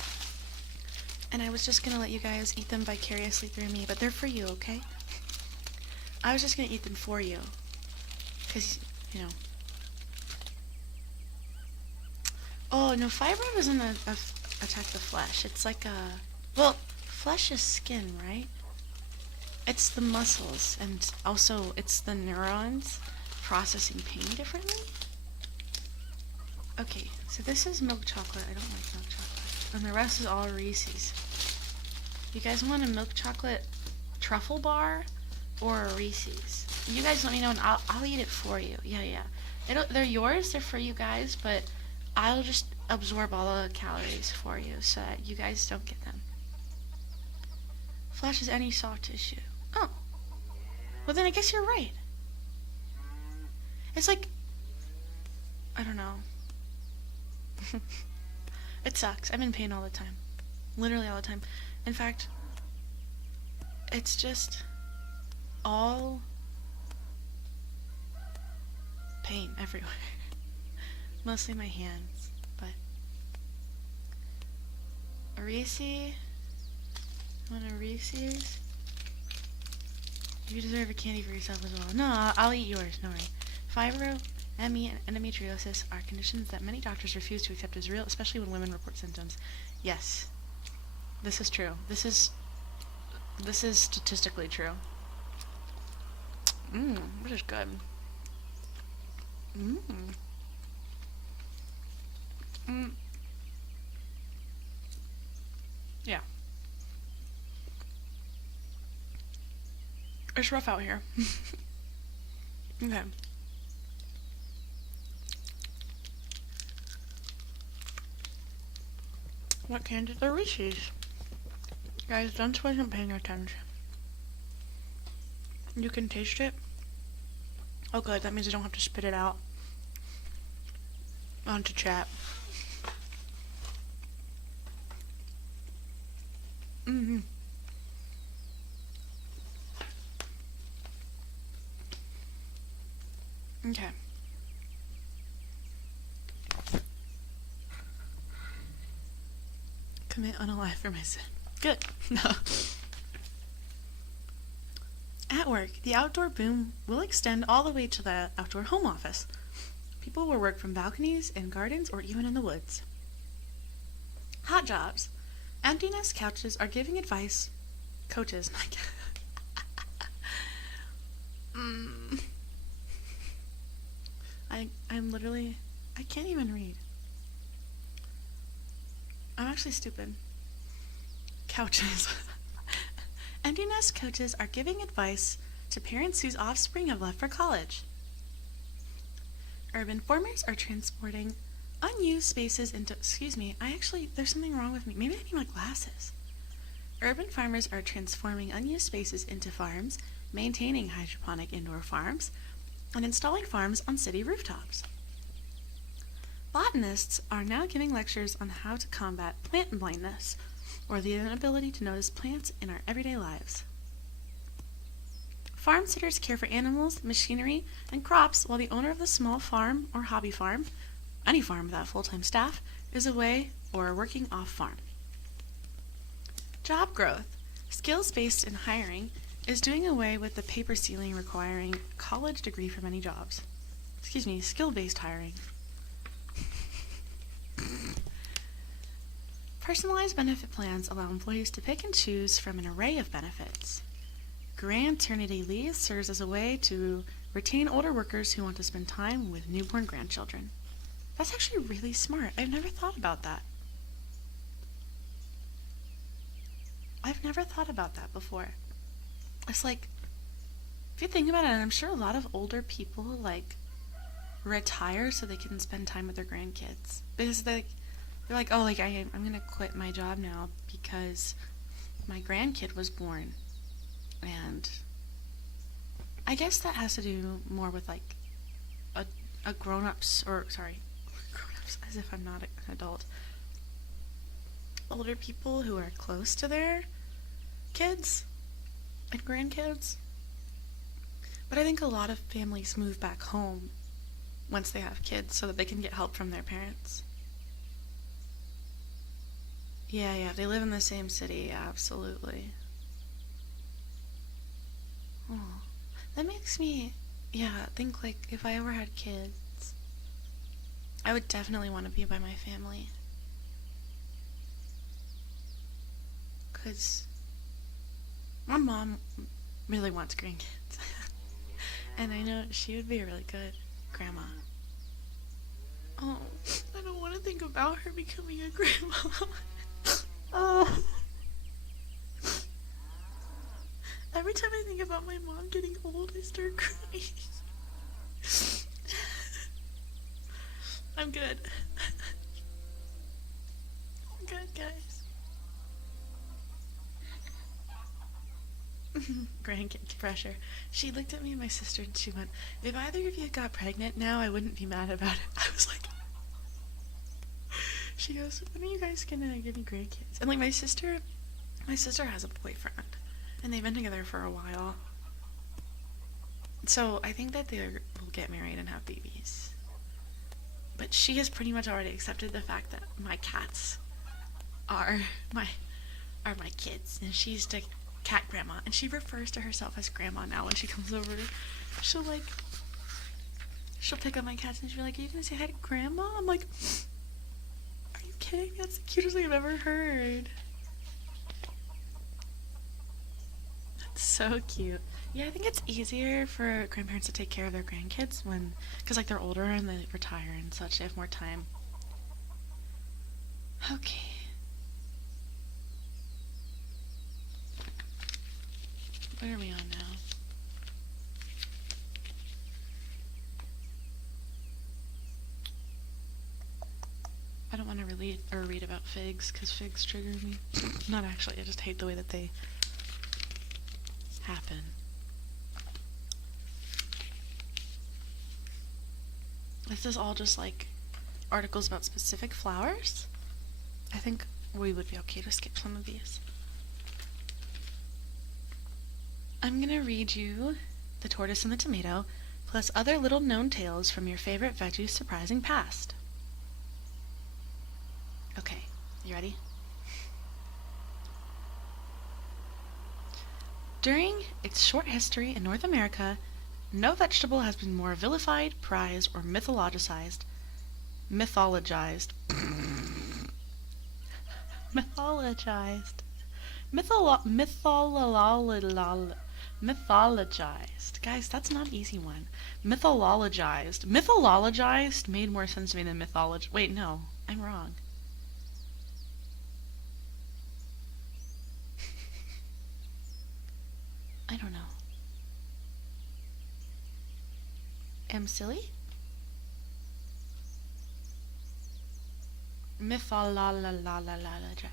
and I was just going to let you guys eat them vicariously through me, but they're for you, okay? I was just going to eat them for you, because, you know. Oh, no, fibro doesn't attack the flesh. It's like a... Well, flesh is skin, right? It's the muscles, and also it's the neurons processing pain differently. Okay, so this is milk chocolate. I don't like milk chocolate. And the rest is all Reese's. You guys want a milk chocolate truffle bar or a Reese's? You guys let me know and I'll eat it for you. Yeah. They're yours, they're for you guys, but I'll just absorb all the calories for you so that you guys don't get them. Flesh is any soft tissue. Oh. Well, then I guess you're right. It's like... I don't know. It sucks. I'm in pain all the time. Literally all the time. In fact, it's just all pain everywhere. Mostly my hands, but a Reese? Want a Reese's? You deserve a candy for yourself as well. No, I'll eat yours, no worry. Fibro, ME, and endometriosis are conditions that many doctors refuse to accept as real, especially when women report symptoms. Yes, this is true. This is statistically true. This is good. Yeah. It's rough out here. Okay. What candy? The Reese's. Guys, Dunce wasn't paying attention. You can taste it. Oh good, that means I don't have to spit it out onto chat. Okay. Commit unalive for my sin. Good. No. At work, the outdoor boom will extend all the way to the outdoor home office. People will work from balconies, in gardens, or even in the woods. Hot jobs. Empty nest couches are giving advice. Coaches, my God. I'm literally... I can't even read. I'm actually stupid. Couches. Empty nest coaches are giving advice to parents whose offspring have left for college. Urban farmers are transporting unused spaces into... Excuse me, there's something wrong with me. Maybe I need my glasses. Urban farmers are transforming unused spaces into farms, maintaining hydroponic indoor farms, and installing farms on city rooftops. Botanists are now giving lectures on how to combat plant blindness, or the inability to notice plants in our everyday lives. Farm sitters care for animals, machinery, and crops while the owner of the small farm or hobby farm, any farm without full-time staff, is away or working off-farm. Job growth, skills-based in hiring, is doing away with the paper ceiling requiring a college degree for many jobs. Skill-based hiring. Personalized benefit plans allow employees to pick and choose from an array of benefits. Grandternity leave serves as a way to retain older workers who want to spend time with newborn grandchildren. That's actually really smart. I've never thought about that. I've never thought about that before. It's like, if you think about it, I'm sure a lot of older people like retire so they can spend time with their grandkids because they're like, oh, like I'm gonna quit my job now because my grandkid was born, and I guess that has to do more with like a grown-ups, or sorry, grown-ups as if I'm not an adult. Older people who are close to their kids and grandkids. But I think a lot of families move back home once they have kids so that they can get help from their parents. Yeah, if they live in the same city, absolutely. Oh, that makes me, think like if I ever had kids, I would definitely want to be by my family. Because my mom really wants grandkids. And I know she would be a really good grandma. Oh, I don't want to think about her becoming a grandma. Oh. Every time I think about my mom getting old, I start crying. I'm good. I'm good, guys. Grandkid pressure. She looked at me and my sister and she went, if either of you got pregnant now, I wouldn't be mad about it. I was like, she goes, when are you guys gonna get any grandkids? And like my sister has a boyfriend and they've been together for a while. So I think that they will get married and have babies. But she has pretty much already accepted the fact that my cats are my kids, and she's the cat grandma, and she refers to herself as grandma now when she comes over. She'll pick up my cats and she'll be like, are you gonna say hi to grandma? I'm like, are you kidding? That's the cutest thing I've ever heard. That's so cute. Yeah, I think it's easier for grandparents to take care of their grandkids because like they're older and they retire and such, they have more time. Okay. Where are we on now? I don't want to read about figs because figs trigger me. Not actually, I just hate the way that they happen. This is all just like articles about specific flowers. I think we would be okay to skip some of these. I'm gonna read you The Tortoise and the Tomato, plus other little known tales from your favorite veggie's surprising past. Okay, you ready? During its short history in North America, no vegetable has been more vilified, prized, or mythologized. Mythologized. Mythologized. Guys, that's not an easy one. Mythologized. Mythologized made more sense to me than mythology. Wait, no, I'm wrong. I don't know. Am silly? Mythologized.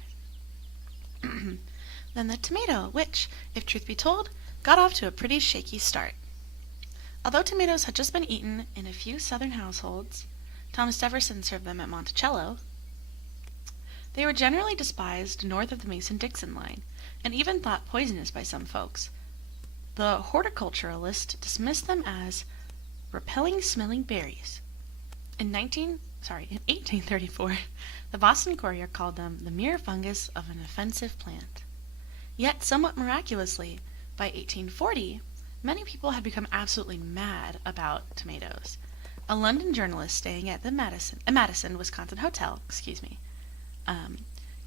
Then the tomato, which, if truth be told, got off to a pretty shaky start. Although tomatoes had just been eaten in a few southern households, Thomas Jefferson served them at Monticello, they were generally despised north of the Mason-Dixon line, and even thought poisonous by some folks. The horticulturalist dismissed them as repelling-smelling berries. In 1834, the Boston Courier called them the mere fungus of an offensive plant. Yet, somewhat miraculously, by 1840, many people had become absolutely mad about tomatoes. A London journalist staying at the Madison, Wisconsin hotel,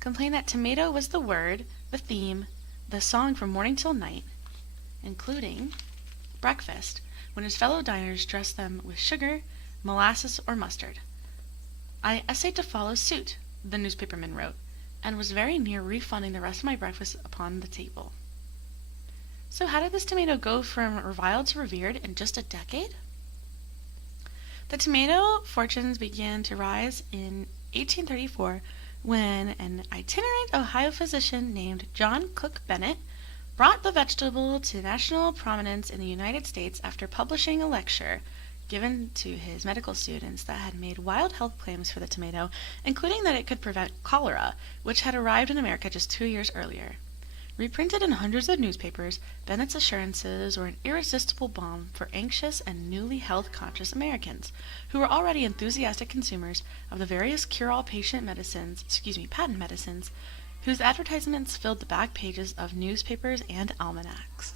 complained that tomato was the word, the theme, the song from morning till night, including breakfast, when his fellow diners dressed them with sugar, molasses, or mustard. I essayed to follow suit, the newspaperman wrote, and was very near refunding the rest of my breakfast upon the table. So how did this tomato go from reviled to revered in just a decade? The tomato fortunes began to rise in 1834 when an itinerant Ohio physician named John Cook Bennett brought the vegetable to national prominence in the United States after publishing a lecture given to his medical students that had made wild health claims for the tomato, including that it could prevent cholera, which had arrived in America just 2 years earlier. Reprinted in hundreds of newspapers, Bennett's assurances were an irresistible balm for anxious and newly health-conscious Americans, who were already enthusiastic consumers of the various cure-all patent medicines, whose advertisements filled the back pages of newspapers and almanacs.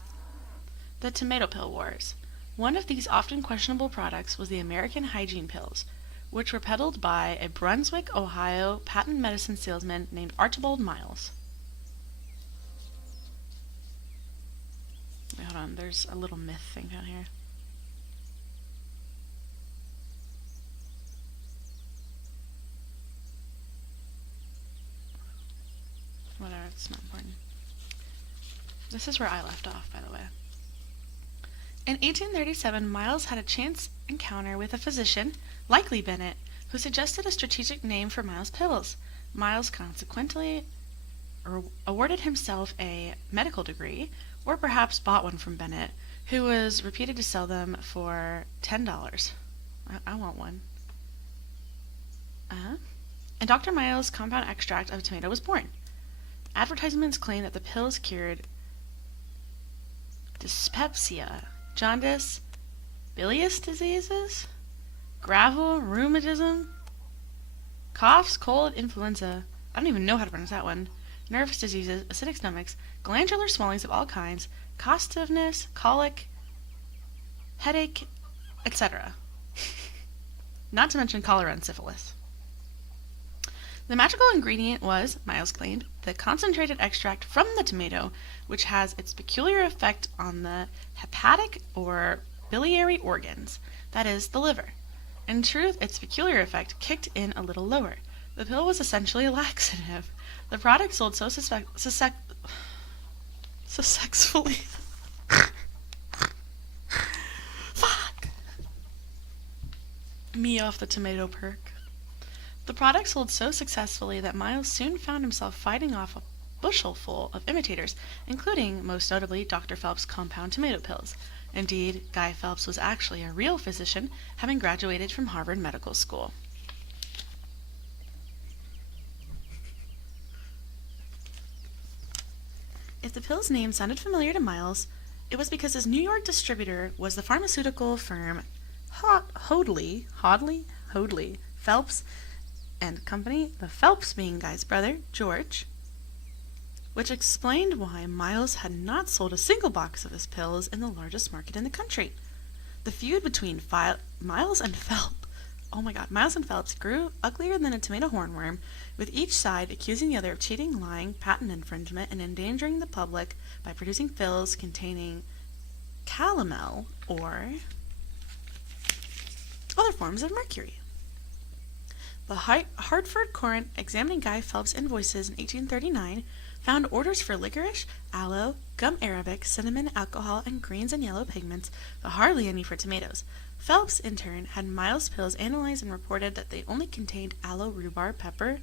The Tomato Pill Wars. One of these often questionable products was the American Hygiene Pills, which were peddled by a Brunswick, Ohio patent medicine salesman named Archibald Miles. Wait, hold on, there's a little myth thing down here. Whatever, it's not important. This is where I left off, by the way. In 1837, Miles had a chance encounter with a physician, likely Bennett, who suggested a strategic name for Miles' pills. Miles consequently awarded himself a medical degree, or perhaps bought one from Bennett, who was reputed to sell them for $10. I want one. And Dr. Miles' compound extract of tomato was born. Advertisements claimed that the pills cured dyspepsia, jaundice, bilious diseases, gravel, rheumatism, coughs, cold, influenza, I don't even know how to pronounce that one, nervous diseases, acidic stomachs, glandular swellings of all kinds, costiveness, colic, headache, etc. Not to mention cholera and syphilis. The magical ingredient was, Miles claimed, the concentrated extract from the tomato, which has its peculiar effect on the hepatic or biliary organs, that is, the liver. In truth, its peculiar effect kicked in a little lower. The pill was essentially a laxative. The product sold so successfully. Fuck! Me off the tomato perk. The product sold so successfully that Miles soon found himself fighting off a bushelful of imitators, including, most notably, Dr. Phelps' compound tomato pills. Indeed, Guy Phelps was actually a real physician, having graduated from Harvard Medical School. If the pill's name sounded familiar to Miles, it was because his New York distributor was the pharmaceutical firm Hoadley, Phelps and Company, the Phelps being Guy's brother, George, which explained why Miles had not sold a single box of his pills in the largest market in the country. The feud between Miles and Phelps grew uglier than a tomato hornworm, with each side accusing the other of cheating, lying, patent infringement, and endangering the public by producing pills containing calomel or other forms of mercury. The Hartford Courant, examining Guy Phelps' invoices in 1839, found orders for licorice, aloe, gum arabic, cinnamon, alcohol, and greens and yellow pigments, but hardly any for tomatoes. Phelps, in turn, had Miles' pills analyzed and reported that they only contained aloe, rhubarb, pepper,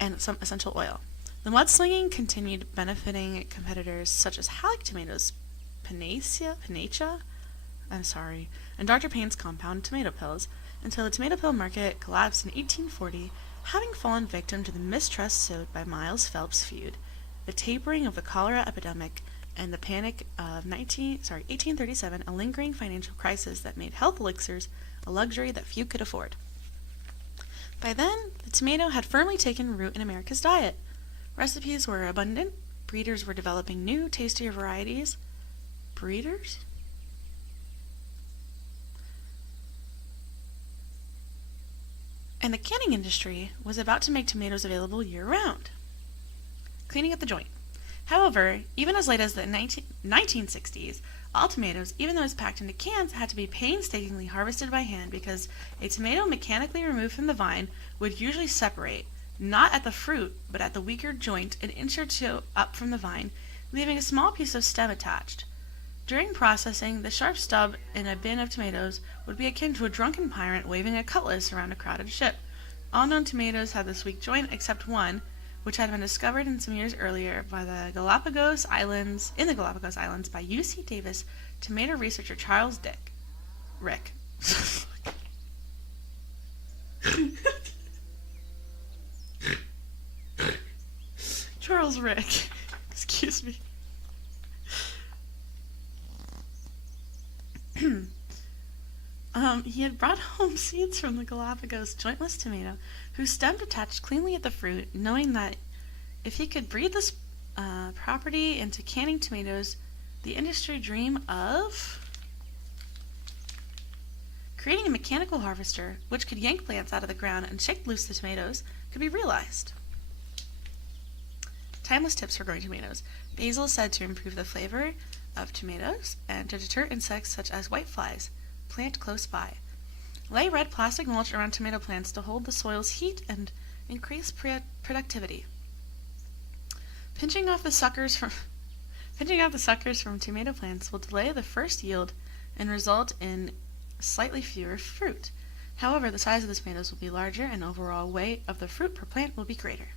and some essential oil. The mudslinging continued, benefiting competitors such as Halleck Tomatoes, Panacea, and Dr. Payne's compound tomato pills, until the tomato pill market collapsed in 1840, having fallen victim to the mistrust sowed by Miles Phelps' feud, the tapering of the cholera epidemic, and the panic of 1837, a lingering financial crisis that made health elixirs a luxury that few could afford. By then, the tomato had firmly taken root in America's diet. Recipes were abundant, breeders were developing new, tastier varieties. Breeders? And the canning industry was about to make tomatoes available year-round. Cleaning up the joint. However, even as late as the 1960s, all tomatoes, even those packed into cans, had to be painstakingly harvested by hand because a tomato mechanically removed from the vine would usually separate, not at the fruit, but at the weaker joint an inch or two up from the vine, leaving a small piece of stem attached. During processing, the sharp stub in a bin of tomatoes would be akin to a drunken pirate waving a cutlass around a crowded ship. All known tomatoes had this weak joint except one, which had been discovered in some years earlier by the Galapagos Islands by UC Davis tomato researcher Charles Rick. Charles Rick. Excuse me. He had brought home seeds from the Galapagos jointless tomato, whose stem detached cleanly at the fruit, knowing that if he could breed this property into canning tomatoes, the industry dream of creating a mechanical harvester which could yank plants out of the ground and shake loose the tomatoes could be realized. Timeless tips for growing tomatoes. Basil is said to improve the flavor of tomatoes and to deter insects such as whiteflies. Plant close by. Lay red plastic mulch around tomato plants to hold the soil's heat and increase productivity. Pinching off the suckers from tomato plants will delay the first yield and result in slightly fewer fruit. However, the size of the tomatoes will be larger and overall weight of the fruit per plant will be greater.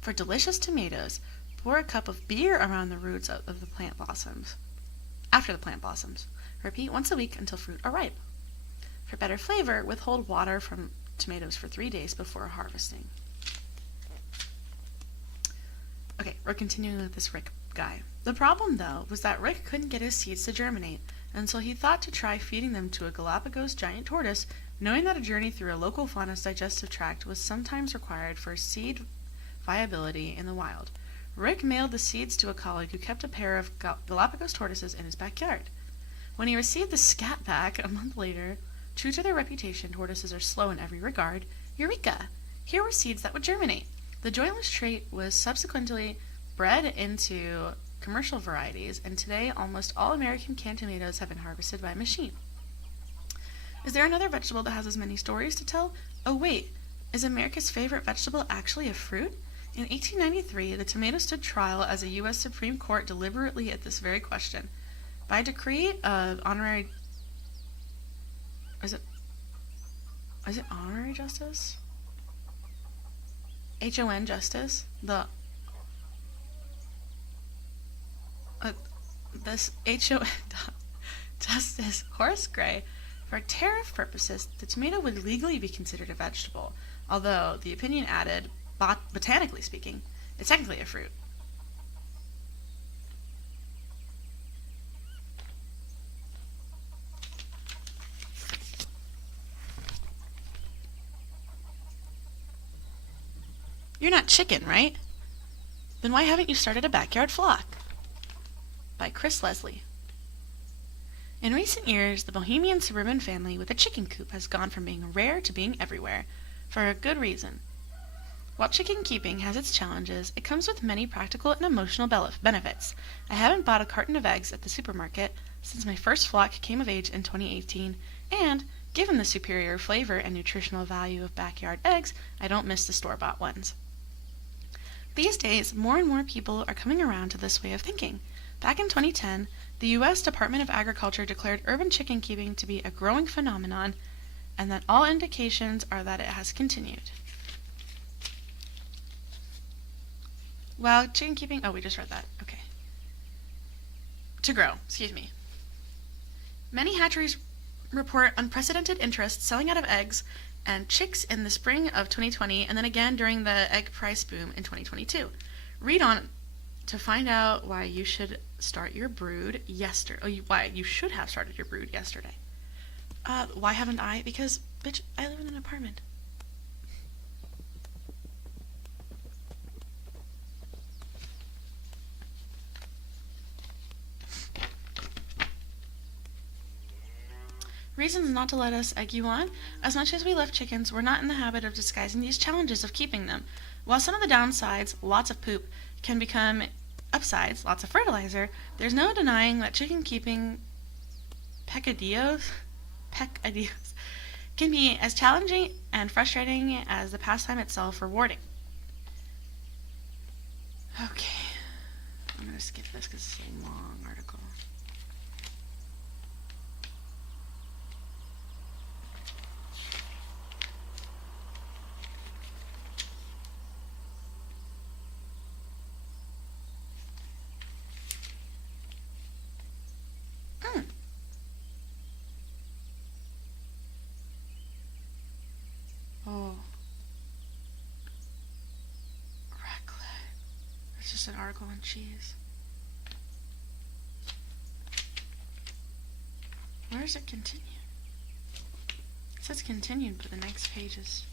For delicious tomatoes, pour a cup of beer around the roots of the plant blossoms. After the plant blossoms. Repeat once a week until fruit are ripe. For better flavor, withhold water from tomatoes for 3 days before harvesting. Okay, we're continuing with this Rick guy. The problem, though, was that Rick couldn't get his seeds to germinate, and so he thought to try feeding them to a Galapagos giant tortoise, knowing that a journey through a local fauna's digestive tract was sometimes required for seed viability in the wild. Rick mailed the seeds to a colleague who kept a pair of Galapagos tortoises in his backyard. When he received the scat back a month later, true to their reputation, tortoises are slow in every regard. Eureka! Here were seeds that would germinate. The jointless trait was subsequently bred into commercial varieties, and today almost all American canned tomatoes have been harvested by machine. Is there another vegetable that has as many stories to tell? Oh wait, is America's favorite vegetable actually a fruit? In 1893, the tomato stood trial as a U.S. Supreme Court deliberately at this very question. By decree of honorary... Is it honorary justice? H-O-N justice? This H-O-N Justice Horace Gray, for tariff purposes, the tomato would legally be considered a vegetable, although the opinion added, botanically speaking, it's technically a fruit. You're not chicken, right? Then why haven't you started a backyard flock? By Chris Leslie. In recent years, the Bohemian suburban family with a chicken coop has gone from being rare to being everywhere, for a good reason. While chicken keeping has its challenges, it comes with many practical and emotional benefits. I haven't bought a carton of eggs at the supermarket since my first flock came of age in 2018, and, given the superior flavor and nutritional value of backyard eggs, I don't miss the store-bought ones. These days, more and more people are coming around to this way of thinking. Back in 2010, the U.S. Department of Agriculture declared urban chicken keeping to be a growing phenomenon, and that all indications are that it has continued. While chicken keeping... Oh, we just read that. Okay. To grow. Excuse me. Many hatcheries report unprecedented interest selling out of eggs and chicks in the spring of 2020, and then again during the egg price boom in 2022. Read on to find out why you should start your brood yesterday. Why you should have started your brood yesterday. Why haven't I? Because, bitch, I live in an apartment. Reasons not to let us egg you on. As much as we love chickens, we're not in the habit of disguising these challenges of keeping them. While some of the downsides, lots of poop, can become upsides, lots of fertilizer, there's no denying that chicken keeping peccadillos can can be as challenging and frustrating as the pastime itself rewarding. Okay, I'm going to skip this because it's a long article. Oh. Raclette. It's just an article on cheese. Where does it continue? It says continued, but the next page is...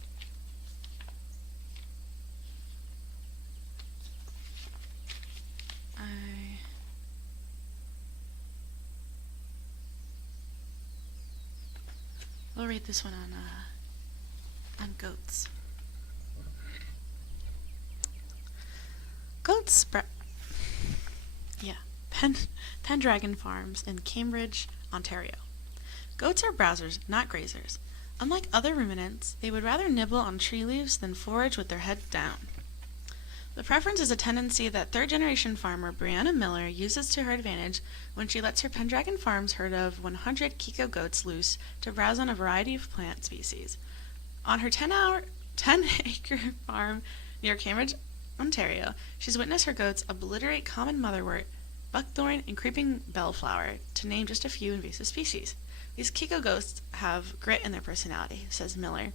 We'll read this one on goats. Pendragon Farms in Cambridge, Ontario. Goats are browsers, not grazers. Unlike other ruminants, they would rather nibble on tree leaves than forage with their heads down. The preference is a tendency that third-generation farmer Brianna Miller uses to her advantage when she lets her Pendragon Farms herd of 100 Kiko goats loose to browse on a variety of plant species. On her 10-acre farm near Cambridge, Ontario, she's witnessed her goats obliterate common motherwort, buckthorn, and creeping bellflower, to name just a few invasive species. These Kiko goats have grit in their personality, says Miller.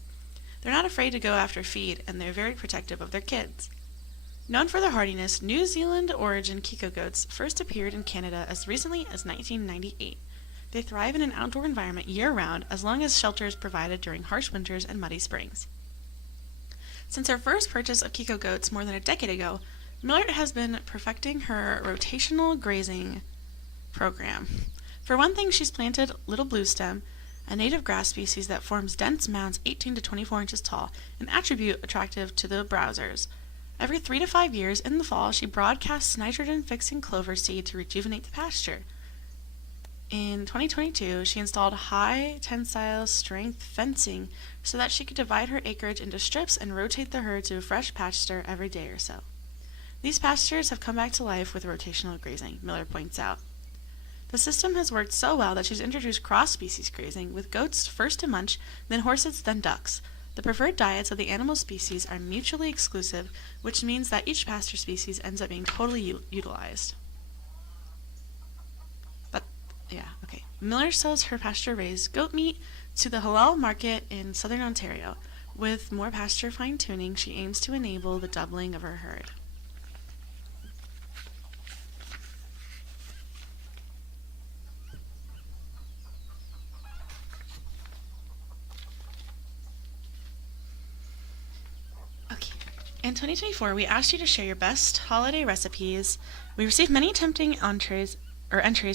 They're not afraid to go after feed, and they're very protective of their kids. Known for their hardiness, New Zealand-origin Kiko goats first appeared in Canada as recently as 1998. They thrive in an outdoor environment year-round as long as shelter is provided during harsh winters and muddy springs. Since her first purchase of Kiko goats more than a decade ago, Miller has been perfecting her rotational grazing program. For one thing, she's planted Little Bluestem, a native grass species that forms dense mounds 18 to 24 inches tall, an attribute attractive to the browsers. Every 3 to 5 years, in the fall, she broadcasts nitrogen-fixing clover seed to rejuvenate the pasture. In 2022, she installed high-tensile strength fencing so that she could divide her acreage into strips and rotate the herd to a fresh pasture every day or so. These pastures have come back to life with rotational grazing, Miller points out. The system has worked so well that she's introduced cross-species grazing, with goats first to munch, then horses, then ducks. The preferred diets of the animal species are mutually exclusive, which means that each pasture species ends up being totally utilized. Miller sells her pasture-raised goat meat to the halal market in southern Ontario. With more pasture fine-tuning, she aims to enable the doubling of her herd. In 2024, we asked you to share your best holiday recipes. We received many tempting entries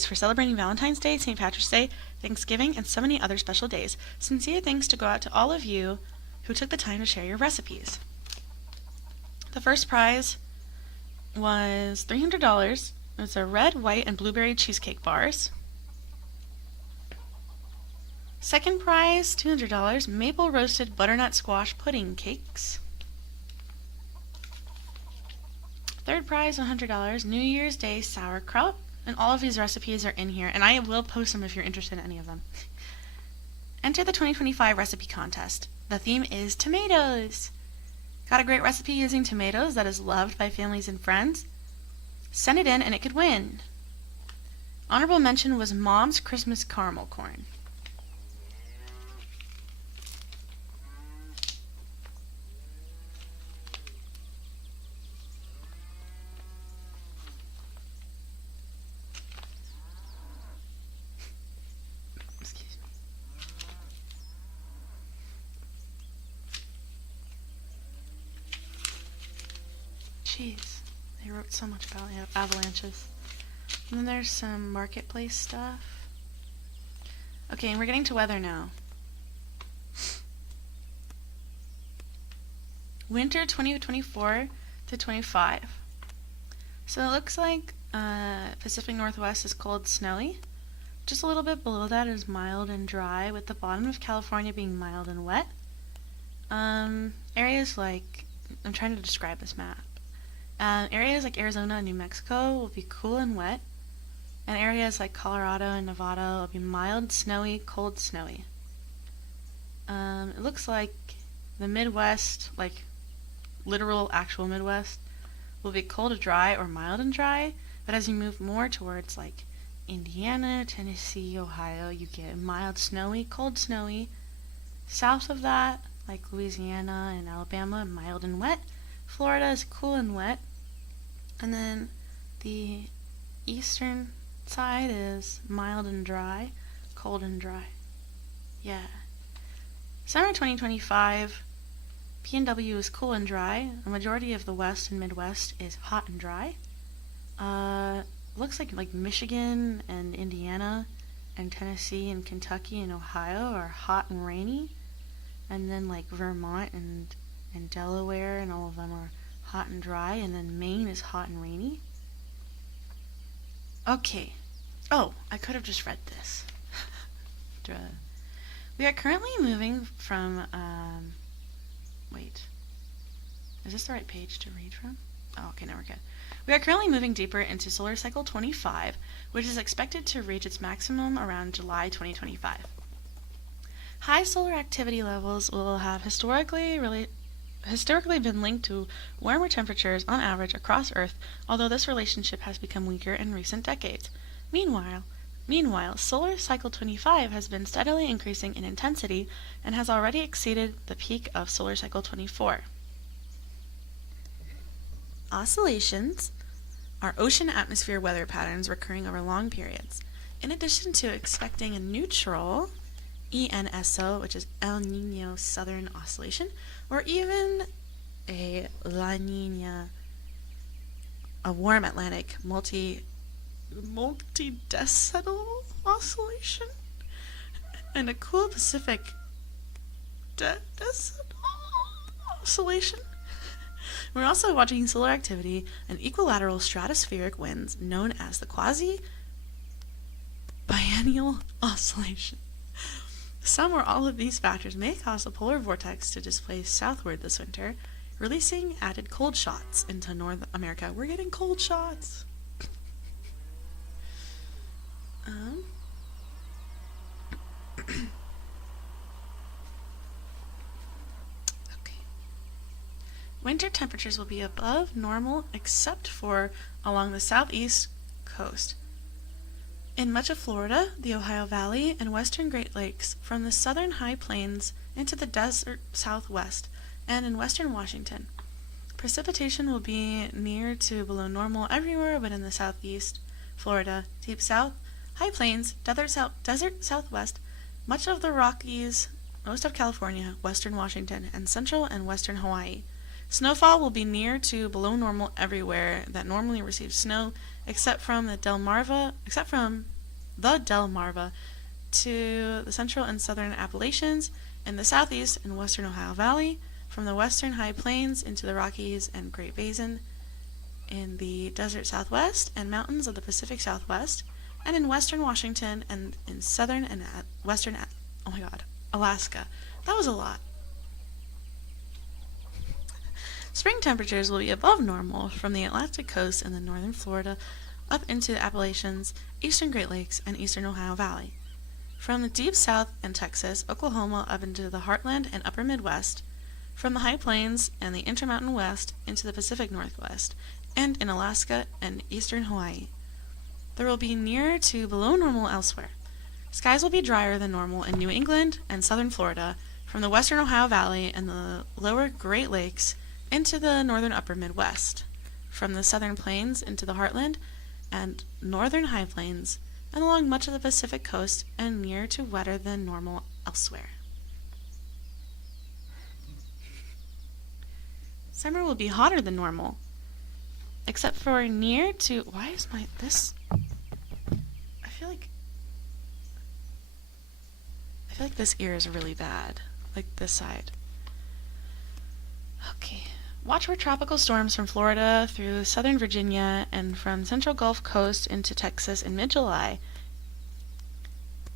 for celebrating Valentine's Day, St. Patrick's Day, Thanksgiving, and so many other special days. Sincere thanks to go out to all of you who took the time to share your recipes. The first prize was $300. It's a red, white, and blueberry cheesecake bars. Second prize, $200, maple roasted butternut squash pudding cakes. Third prize, $100, New Year's Day sauerkraut. And all of these recipes are in here, and I will post them if you're interested in any of them. Enter the 2025 recipe contest. The theme is tomatoes. Got a great recipe using tomatoes that is loved by families and friends? Send it in and it could win. Honorable mention was Mom's Christmas caramel corn. Jeez, they wrote so much about avalanches. And then there's some marketplace stuff. Okay, and we're getting to weather now. Winter 2024 to 25. So it looks like Pacific Northwest is cold, snowy. just a little bit below that is mild and dry, with the bottom of California being mild and wet. Areas like, I'm trying to describe this map. Areas like Arizona and New Mexico will be cool and wet, and areas like Colorado and Nevada will be mild, snowy, cold, snowy. It looks like the Midwest, like literal actual Midwest, will be cold and dry or mild and dry, but as you move more towards like Indiana, Tennessee, Ohio, you get mild, snowy, cold, snowy. South of that, like Louisiana and Alabama, mild and wet. Florida is cool and wet. And then the eastern side is mild and dry, cold and dry. Yeah. Summer 2025, PNW is cool and dry. A majority of the west and midwest is hot and dry. Looks like Michigan and Indiana and Tennessee and Kentucky and Ohio are hot and rainy. And then like Vermont and Delaware and all of them are hot and dry. And then Maine is hot and rainy. Okay. Oh, I could have just read this. We are currently moving from, wait. Is this the right page to read from? Oh, okay, now we're good. We are currently moving deeper into solar cycle 25, which is expected to reach its maximum around July 2025. High solar activity levels will have historically been linked to warmer temperatures on average across Earth, although this relationship has become weaker in recent decades. Meanwhile, solar cycle 25 has been steadily increasing in intensity and has already exceeded the peak of solar cycle 24. Oscillations are ocean atmosphere weather patterns recurring over long periods. In addition to expecting a neutral ENSO, which is El Niño Southern Oscillation, or even a La Niña, a warm Atlantic multi-decimal oscillation, and a cool Pacific decimal oscillation. We're also watching solar activity and equilateral stratospheric winds known as the quasi-biennial oscillation. Some or all of these factors may cause the polar vortex to displace southward this winter, releasing added cold shots into North America. We're getting cold shots! Winter temperatures will be above normal except for along the southeast coast. In much of Florida, the Ohio Valley, and western Great Lakes, from the southern high plains into the desert southwest, and in western Washington. Precipitation will be near to below normal everywhere but in the southeast, Florida, deep south, high plains, desert southwest, much of the Rockies, most of California, western Washington, and central and western Hawaii. Snowfall will be near to below normal everywhere that normally receives snow, except from the Delmarva to the central and southern Appalachians, in the southeast and western Ohio Valley, from the western high plains into the Rockies and Great Basin, in the desert southwest and mountains of the Pacific Southwest, and in western Washington and in southern and western, Alaska. That was a lot. Spring temperatures will be above normal from the Atlantic coast and the northern Florida up into the Appalachians, eastern Great Lakes, and eastern Ohio Valley. From the deep south and Texas, Oklahoma up into the heartland and upper Midwest, from the high plains and the intermountain west into the Pacific Northwest, and in Alaska and eastern Hawaii. There will be near to below normal elsewhere. Skies will be drier than normal in New England and southern Florida, from the western Ohio Valley and the lower Great Lakes into the northern upper Midwest, from the southern plains into the heartland and northern high plains, and along much of the Pacific coast and near to wetter than normal elsewhere. Summer will be hotter than normal, except for near to, why is this, I feel like this ear is really bad, like this side. Okay. Watch for tropical storms from Florida through southern Virginia and from central Gulf Coast into Texas in mid-July.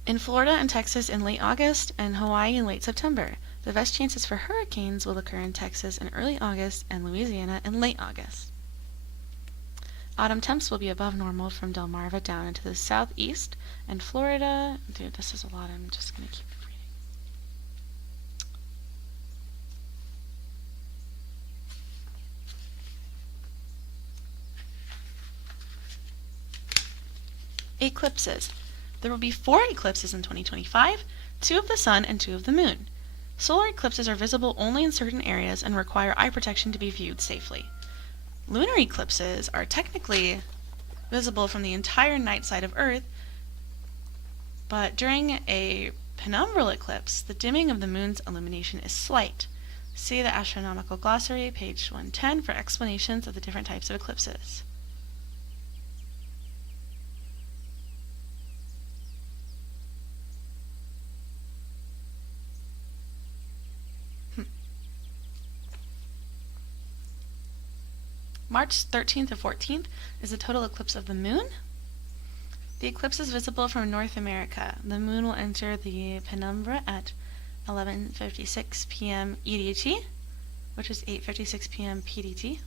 In Florida and Texas in late August, and Hawaii in late September. The best chances for hurricanes will occur in Texas in early August and Louisiana in late August. Autumn temps will be above normal from Delmarva down into the southeast, and Florida... Dude, this is a lot. I'm just going to keep reading. Eclipses. There will be 4 eclipses in 2025, 2 of the sun and 2 of the moon. Solar eclipses are visible only in certain areas and require eye protection to be viewed safely. Lunar eclipses are technically visible from the entire night side of Earth, but during a penumbral eclipse, the dimming of the moon's illumination is slight. See the Astronomical Glossary, page 110, for explanations of the different types of eclipses. March 13th to 14th is the total eclipse of the moon. The eclipse is visible from North America. The moon will enter the penumbra at 11:56 p.m. EDT, which is 8:56 p.m. PDT.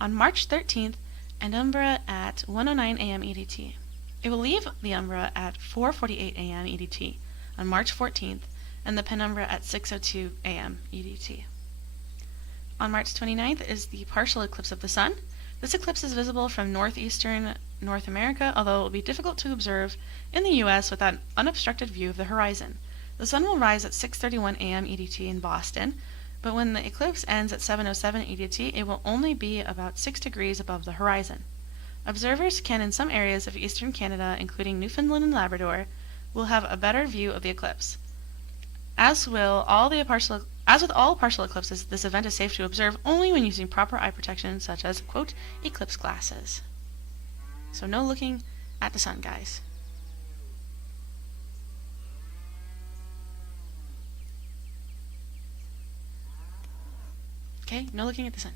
On March 13th, and umbra at 1:09 a.m. EDT. It will leave the umbra at 4:48 a.m. EDT on March 14th, and the penumbra at 6:02 a.m. EDT. On March 29th is the partial eclipse of the sun. This eclipse is visible from northeastern North America, although it will be difficult to observe in the U.S. without an unobstructed view of the horizon. The sun will rise at 6:31 a.m. EDT in Boston, but when the eclipse ends at 7:07 EDT, it will only be about 6 degrees above the horizon. Observers can, in some areas of eastern Canada, including Newfoundland and Labrador, will have a better view of the eclipse. As with all partial eclipses, this event is safe to observe only when using proper eye protection, such as, quote, eclipse glasses. So no looking at the sun, guys. Okay, no looking at the sun.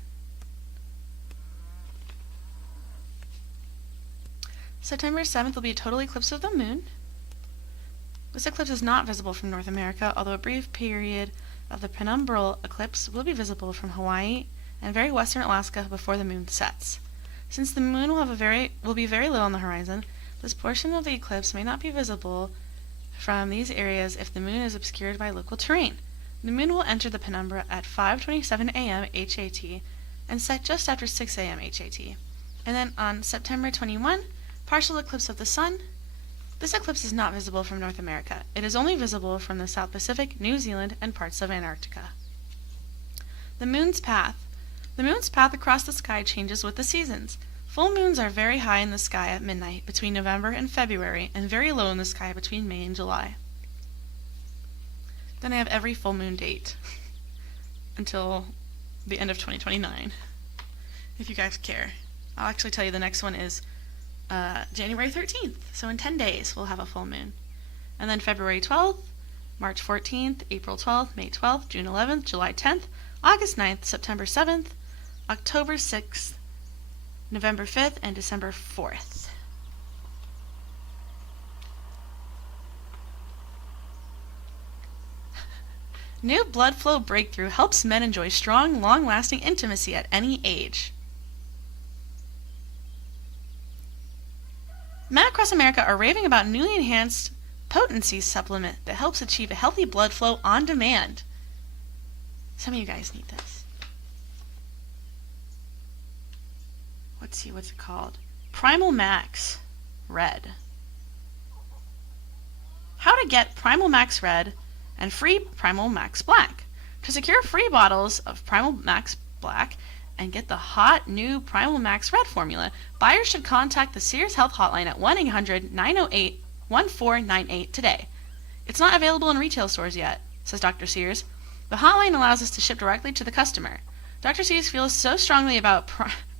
September 7th will be a total eclipse of the moon. This eclipse is not visible from North America, although a brief period of the penumbral eclipse will be visible from Hawaii and very western Alaska before the moon sets. Since the moon will be very low on the horizon, this portion of the eclipse may not be visible from these areas if the moon is obscured by local terrain. The moon will enter the penumbra at 5:27 a.m. HAT and set just after 6 a.m. HAT. And then on September 21, partial eclipse of the sun. This eclipse is not visible from North America. It is only visible from the South Pacific, New Zealand, and parts of Antarctica. The moon's path. The moon's path across the sky changes with the seasons. Full moons are very high in the sky at midnight between November and February, and very low in the sky between May and July. Then I have every full moon date until the end of 2029, if you guys care. I'll actually tell you the next one is January 13th, so in 10 days we'll have a full moon. And then February 12th, March 14th, April 12th, May 12th, June 11th, July 10th, August 9th, September 7th, October 6th, November 5th, and December 4th. New blood flow breakthrough helps men enjoy strong, long-lasting intimacy at any age. Men across America are raving about newly enhanced potency supplement that helps achieve a healthy blood flow on demand. Some of you guys need this. Let's see, what's it called? Primal Max Red. How to get Primal Max Red and free Primal Max Black. To secure free bottles of Primal Max Black and get the hot new Primal Max Red formula, buyers should contact the Sears Health Hotline at 1-800-908-1498 today. It's not available in retail stores yet, says Dr. Sears. The hotline allows us to ship directly to the customer. Dr. Sears feels so strongly about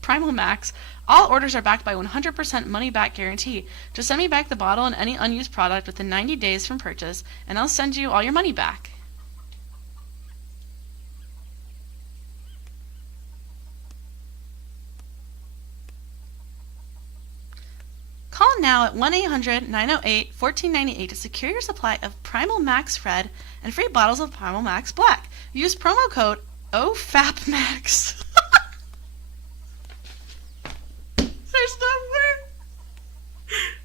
Primal Max, all orders are backed by 100% money-back guarantee. Just send me back the bottle and any unused product within 90 days from purchase, and I'll send you all your money back. Call now at 1-800-908-1498 to secure your supply of Primal Max Red and free bottles of Primal Max Black. Use promo code OFAPMAX. There's no word.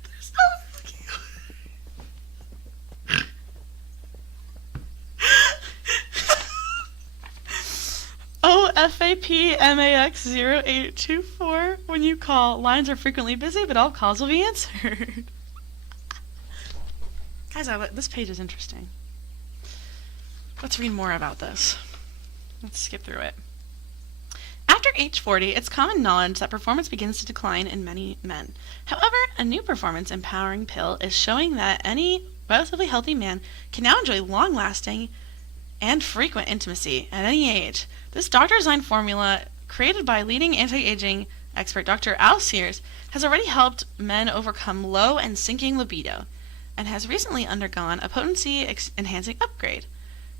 There's no fucking OFAPMAX0824. When you call, lines are frequently busy, but all calls will be answered. Guys, this page is interesting. Let's read more about this. Let's skip through it. After age 40, it's common knowledge that performance begins to decline in many men. However, a new performance-empowering pill is showing that any relatively healthy man can now enjoy long-lasting and frequent intimacy at any age. This doctor-designed formula, created by leading anti-aging expert Dr. Al Sears, has already helped men overcome low and sinking libido, and has recently undergone a potency-enhancing upgrade,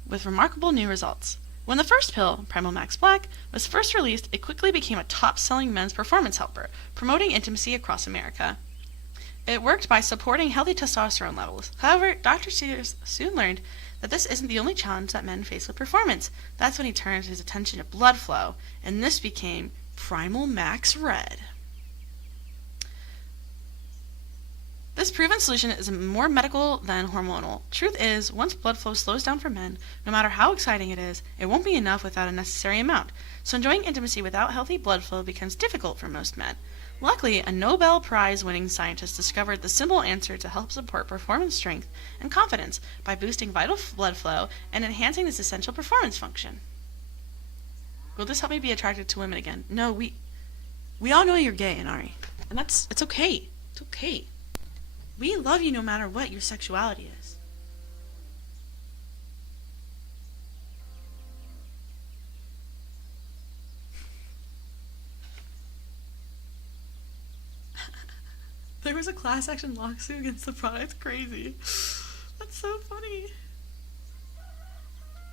with remarkable new results. When the first pill, Primal Max Black, was first released, it quickly became a top-selling men's performance helper, promoting intimacy across America. It worked by supporting healthy testosterone levels. However, Dr. Sears soon learned that this isn't the only challenge that men face with performance. That's when he turned his attention to blood flow, and this became Primal Max Red. This proven solution is more medical than hormonal. Truth is, once blood flow slows down for men, no matter how exciting it is, it won't be enough without a necessary amount. So enjoying intimacy without healthy blood flow becomes difficult for most men. Luckily, a Nobel Prize-winning scientist discovered the simple answer to help support performance strength and confidence by boosting vital blood flow and enhancing this essential performance function. Will this help me be attracted to women again? No, we all know you're gay, Inari. And it's okay. It's okay. We love you no matter what your sexuality is. There was a class action lawsuit against the product. Crazy. That's so funny.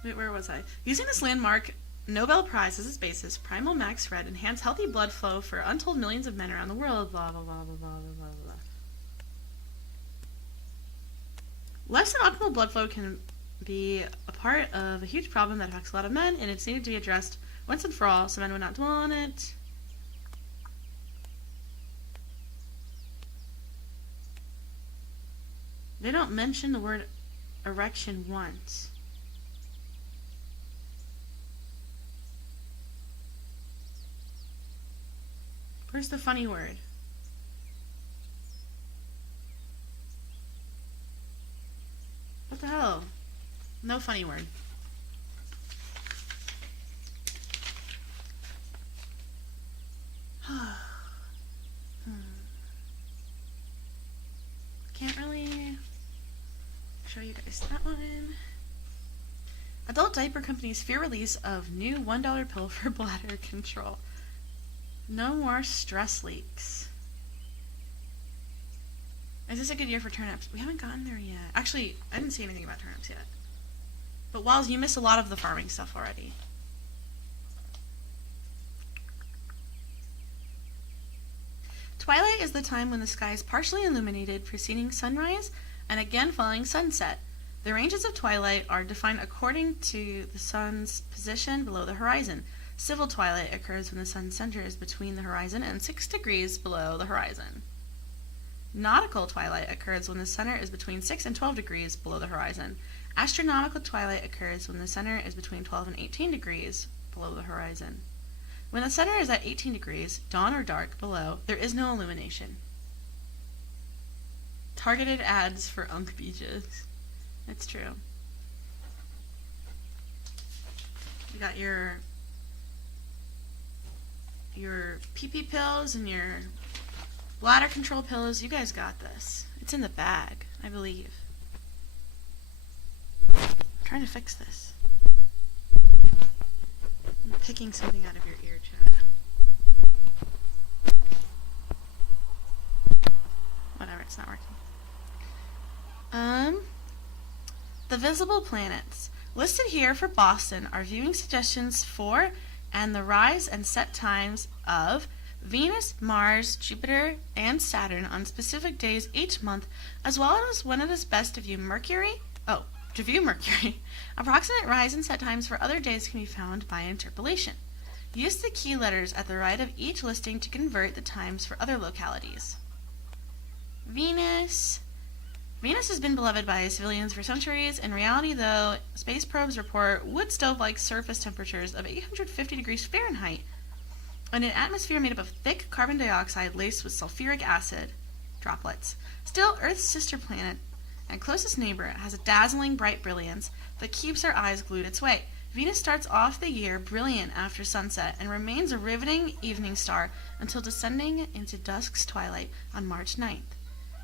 Wait, where was I? Using this landmark Nobel Prize as its basis, Primal Max Red enhanced healthy blood flow for untold millions of men around the world. Blah, blah, blah, blah, blah, blah, blah. Less than optimal blood flow can be a part of a huge problem that affects a lot of men, and it's needed to be addressed once and for all, so men would not dwell on it. They don't mention the word erection once. Where's the funny word? What the hell? No funny word. Can't really show you guys that one. Adult diaper companies fear release of new $1 pill for bladder control. No more stress leaks. Is this a good year for turnips? We haven't gotten there yet. Actually, I didn't see anything about turnips yet. But Wiles, you missed a lot of the farming stuff already. Twilight is the time when the sky is partially illuminated preceding sunrise and again following sunset. The ranges of twilight are defined according to the sun's position below the horizon. Civil twilight occurs when the sun's center is between the horizon and 6 degrees below the horizon. Nautical twilight occurs when the center is between 6 and 12 degrees below the horizon. Astronomical twilight occurs when the center is between 12 and 18 degrees below the horizon. When the center is at 18 degrees, dawn or dark, below, there is no illumination. Targeted ads for Unk Beaches. It's true. You got your pee-pee pills and your bladder control pills. You guys got this. It's in the bag, I believe. I'm trying to fix this. I'm picking something out of your ear, Chad. Whatever, it's not working. The visible planets. Listed here for Boston are viewing suggestions for and the rise and set times of Venus, Mars, Jupiter, and Saturn on specific days each month, as well as when it is best to view Mercury. Approximate rise and set times for other days can be found by interpolation. Use the key letters at the right of each listing to convert the times for other localities. Venus. Venus has been beloved by civilians for centuries. In reality, though, space probes report wood stove-like surface temperatures of 850 degrees Fahrenheit and an atmosphere made up of thick carbon dioxide laced with sulfuric acid droplets. Still, Earth's sister planet and closest neighbor has a dazzling bright brilliance that keeps our eyes glued its way. Venus starts off the year brilliant after sunset and remains a riveting evening star until descending into dusk's twilight on March 9th.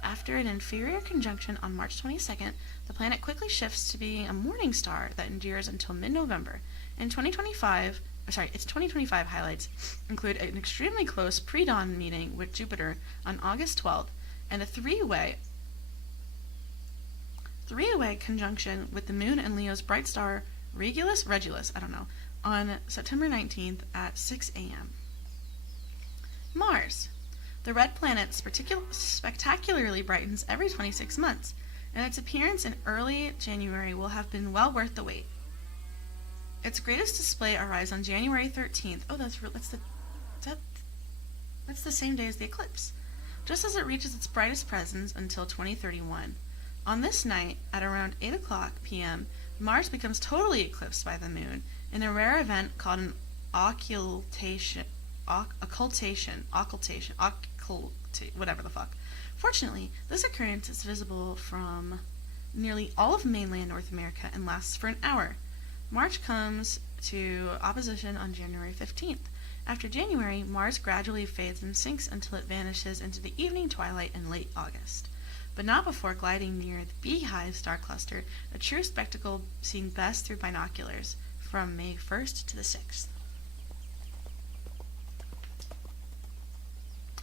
After an inferior conjunction on March 22nd, the planet quickly shifts to being a morning star that endures until mid-November. Its 2025 highlights include an extremely close pre-dawn meeting with Jupiter on August 12th and a three-way conjunction with the moon and Leo's bright star Regulus, on September 19th at 6 a.m. Mars. The red planet spectacularly brightens every 26 months, and its appearance in early January will have been well worth the wait. Its greatest display arrives on January 13th. Oh, that's the same day as the eclipse, just as it reaches its brightest presence until 2031. On this night, at around 8 o'clock p.m., Mars becomes totally eclipsed by the moon in a rare event called an occultation, whatever the fuck. Fortunately, this occurrence is visible from nearly all of mainland North America and lasts for an hour. March comes to opposition on January 15th. After January, Mars gradually fades and sinks until it vanishes into the evening twilight in late August, but not before gliding near the Beehive star cluster, a true spectacle seen best through binoculars, from May 1st to the 6th.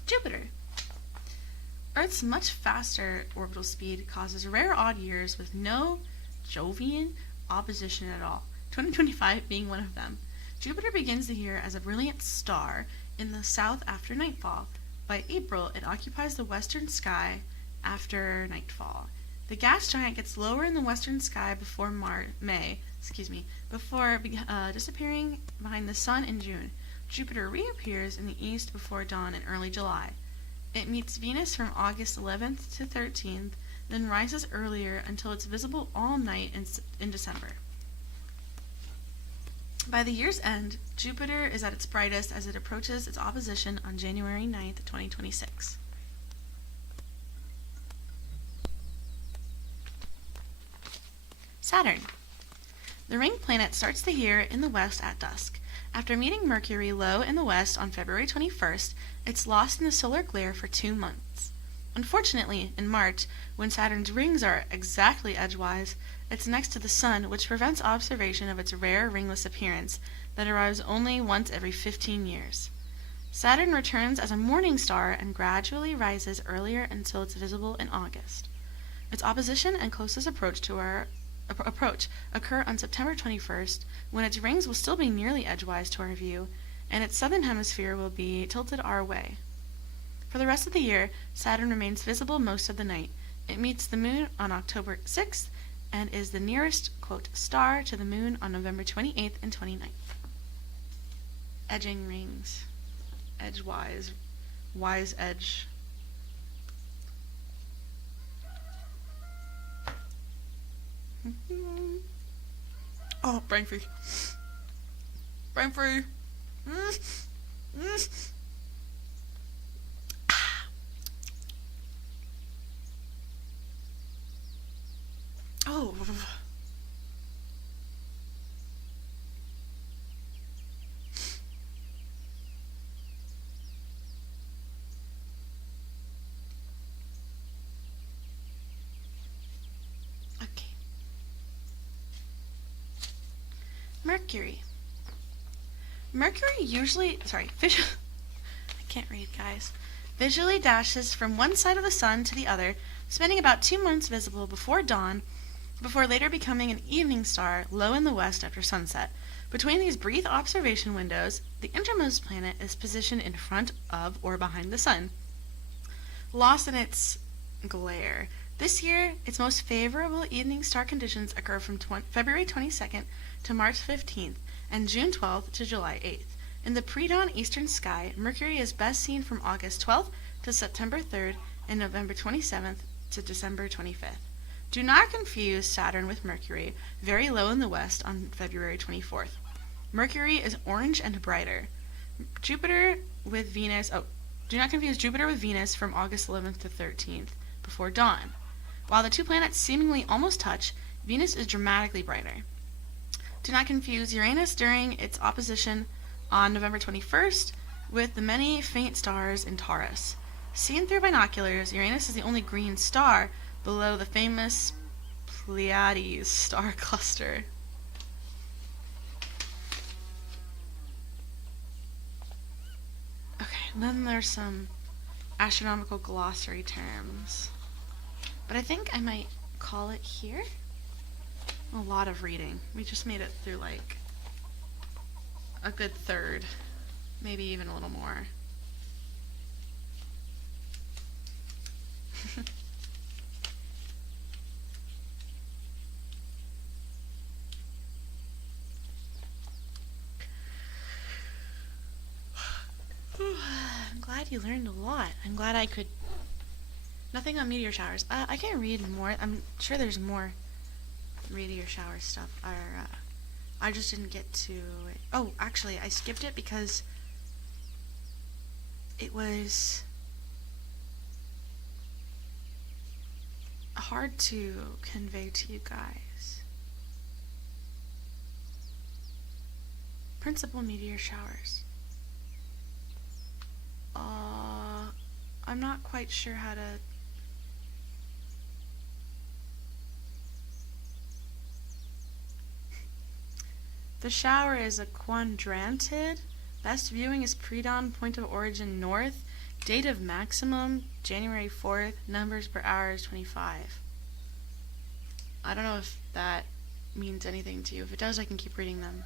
Jupiter. Earth's much faster orbital speed causes rare odd years with no Jovian opposition at all, 2025 being one of them. Jupiter begins the year as a brilliant star in the south after nightfall. By April, it occupies the western sky after nightfall. The gas giant gets lower in the western sky before disappearing behind the sun in June. Jupiter reappears in the east before dawn in early July. It meets Venus from August 11th to 13th, then rises earlier until it's visible all night in December. By the year's end, Jupiter is at its brightest as it approaches its opposition on January 9th, 2026. Saturn. The ring planet starts the year in the west at dusk. After meeting Mercury low in the west on February 21st, it's lost in the solar glare for 2 months. Unfortunately, in March, when Saturn's rings are exactly edgewise, it's next to the Sun, which prevents observation of its rare ringless appearance that arrives only once every 15 years. Saturn returns as a morning star and gradually rises earlier until it's visible in August. Its opposition and closest approach occur on September 21st, when its rings will still be nearly edgewise to our view, and its southern hemisphere will be tilted our way. For the rest of the year, Saturn remains visible most of the night. It meets the moon on October 6th and is the nearest, quote, star to the moon on November 28th and 29th. Edging rings. Edgewise. Wise edge. Oh, brain free. Brain free. Oh. Okay. Mercury. I can't read, guys. Visually dashes from one side of the sun to the other, spending about 2 months visible before dawn, before later becoming an evening star low in the west after sunset. Between these brief observation windows, the innermost planet is positioned in front of or behind the sun, lost in its glare. This year, its most favorable evening star conditions occur from February 22nd to March 15th and June 12th to July 8th. In the pre-dawn eastern sky, Mercury is best seen from August 12th to September 3rd and November 27th to December 25th. Do not confuse Saturn with Mercury, very low in the west on February 24th. Mercury is orange and brighter. Jupiter with Venus, do not confuse Jupiter with Venus from August 11th to 13th, before dawn. While the two planets seemingly almost touch, Venus is dramatically brighter. Do not confuse Uranus during its opposition on November 21st with the many faint stars in Taurus. Seen through binoculars, Uranus is the only green star below the famous Pleiades star cluster. Okay, and then there's some astronomical glossary terms. But I think I might call it here. A lot of reading. We just made it through like a good third, maybe even a little more. I'm glad you learned a lot. I'm glad I could. Nothing on meteor showers. I can read more. I'm sure there's more meteor shower stuff. I just didn't get to it. Oh, actually, I skipped it because it was hard to convey to you guys. Principal meteor showers. I'm not quite sure how to. The shower is a quadrantid. Best viewing is pre-dawn, point of origin north. Date of maximum, January 4th. Numbers per hour is 25. I don't know if that means anything to you. If it does, I can keep reading them.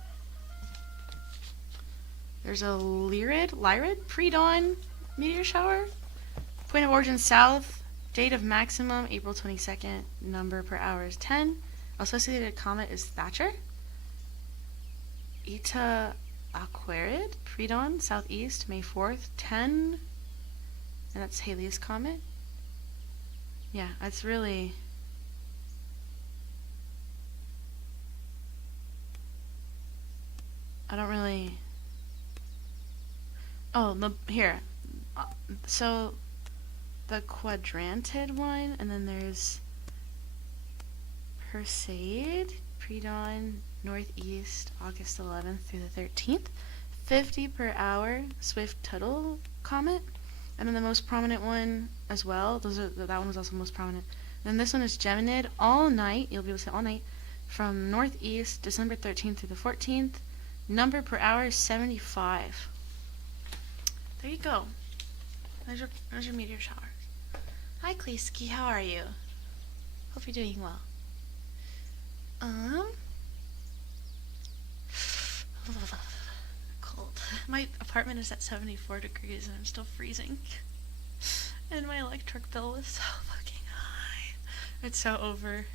There's a Lyrid pre-dawn meteor shower. Point of origin south. Date of maximum, April 22nd. Number per hour is 10. Associated comet is Thatcher. Eta Aquarid, pre-dawn, southeast, May 4th, 10. And that's Halley's Comet. Yeah, it's really. I don't really. Oh, here. So, the quadrantid one, and then there's Perseid, pre-dawn, northeast, August 11th through the 13th. 50 per hour, Swift-Tuttle comet. And then the most prominent one as well. That one was also most prominent. And then this one is Geminid, all night. You'll be able to see all night. From northeast, December 13th through the 14th. Number per hour is 75. There you go. There's your meteor showers. Hi, Kleski. How are you? Hope you're doing well. Cold. My apartment is at 74 degrees and I'm still freezing. And my electric bill is so fucking high. It's so over.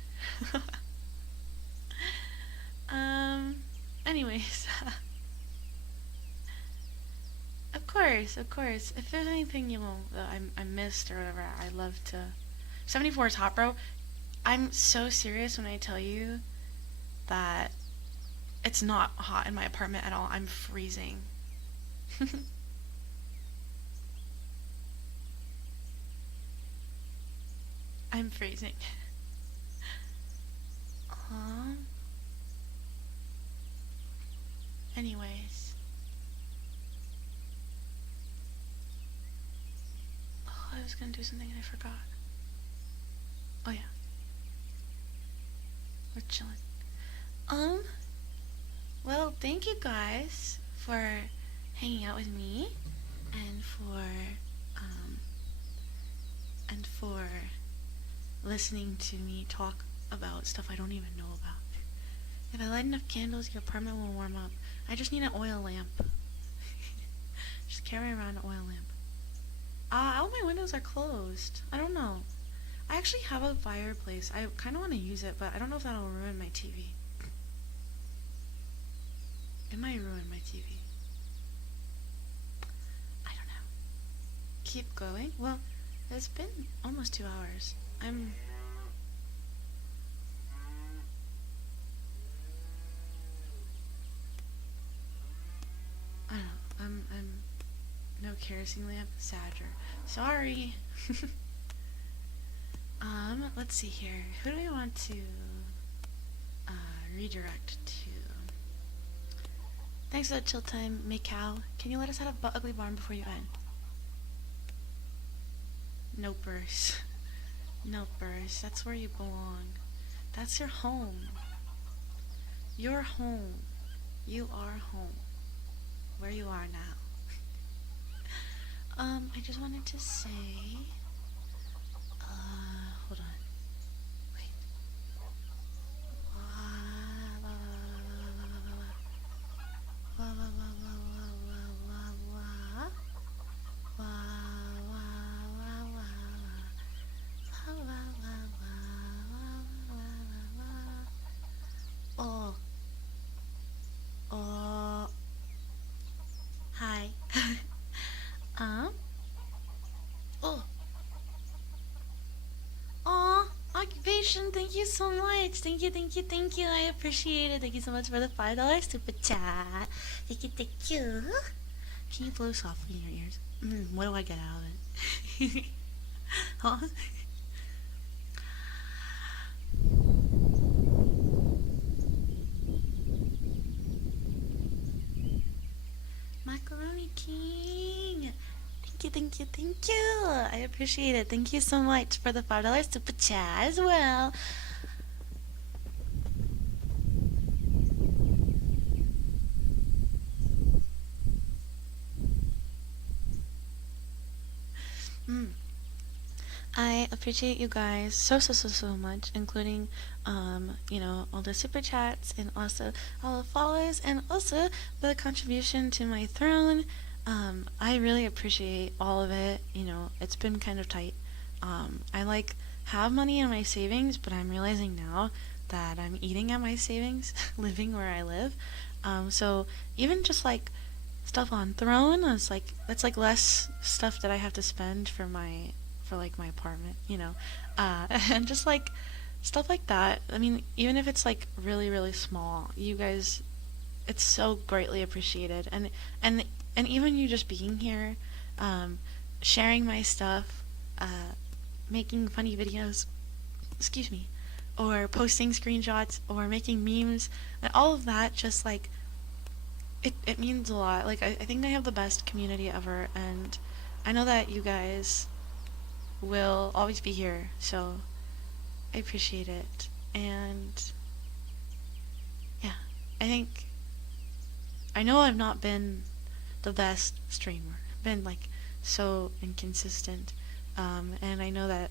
Anyways. Of course. If there's anything that I missed or whatever, I'd love to. 74 is hot, bro. I'm so serious when I tell you that it's not hot in my apartment at all. I'm freezing. I'm freezing. Anyways. Oh, I was gonna do something and I forgot. Oh yeah. We're chilling. Well, thank you guys for hanging out with me and for listening to me talk about stuff I don't even know about. If I light enough candles, your apartment will warm up. I just need an oil lamp. Just carry around an oil lamp. All my windows are closed. I don't know. I actually have a fireplace. I kind of want to use it, but I don't know if that'll ruin my TV. It might ruin my TV. I don't know. Keep going? Well, it's been almost 2 hours. I don't know. I'm no kerosene lamp. Sadger. Sorry. Let's see here. Who do we want to redirect to? Thanks for the chill time, Mako. Can you let us out of Ugly Barn before you end? No burst. No burst. That's where you belong. That's your home. You're home. You are home. Where you are now. I just wanted to say, hold on. Wait. Oh. Oh. Hi. Oh. Aw, occupation, thank you so much. Thank you, thank you, thank you. I appreciate it. Thank you so much for the $5 super chat. Thank you, thank you. Can you blow softly in your ears? What do I get out of it? Huh? Macaroni King. Thank you, thank you, thank you. I appreciate it. Thank you so much for the $5 super chat as well. I appreciate you guys so much, including all the super chats and also all the follows and also the contribution to my throne. I really appreciate all of it. It's been kind of tight. I have money in my savings, but I'm realizing now that I'm eating at my savings, living where I live. So even just stuff on Throne, that's less stuff that I have to spend for my apartment, and just stuff like that. I mean, even if it's really small, you guys, it's so greatly appreciated, and even you just being here, sharing my stuff, making funny videos, excuse me, or posting screenshots or making memes, and all of that just it means a lot. I think I have the best community ever, and I know that you guys will always be here, so I appreciate it. And yeah, I know I've not been the best streamer. I've been so inconsistent, and I know that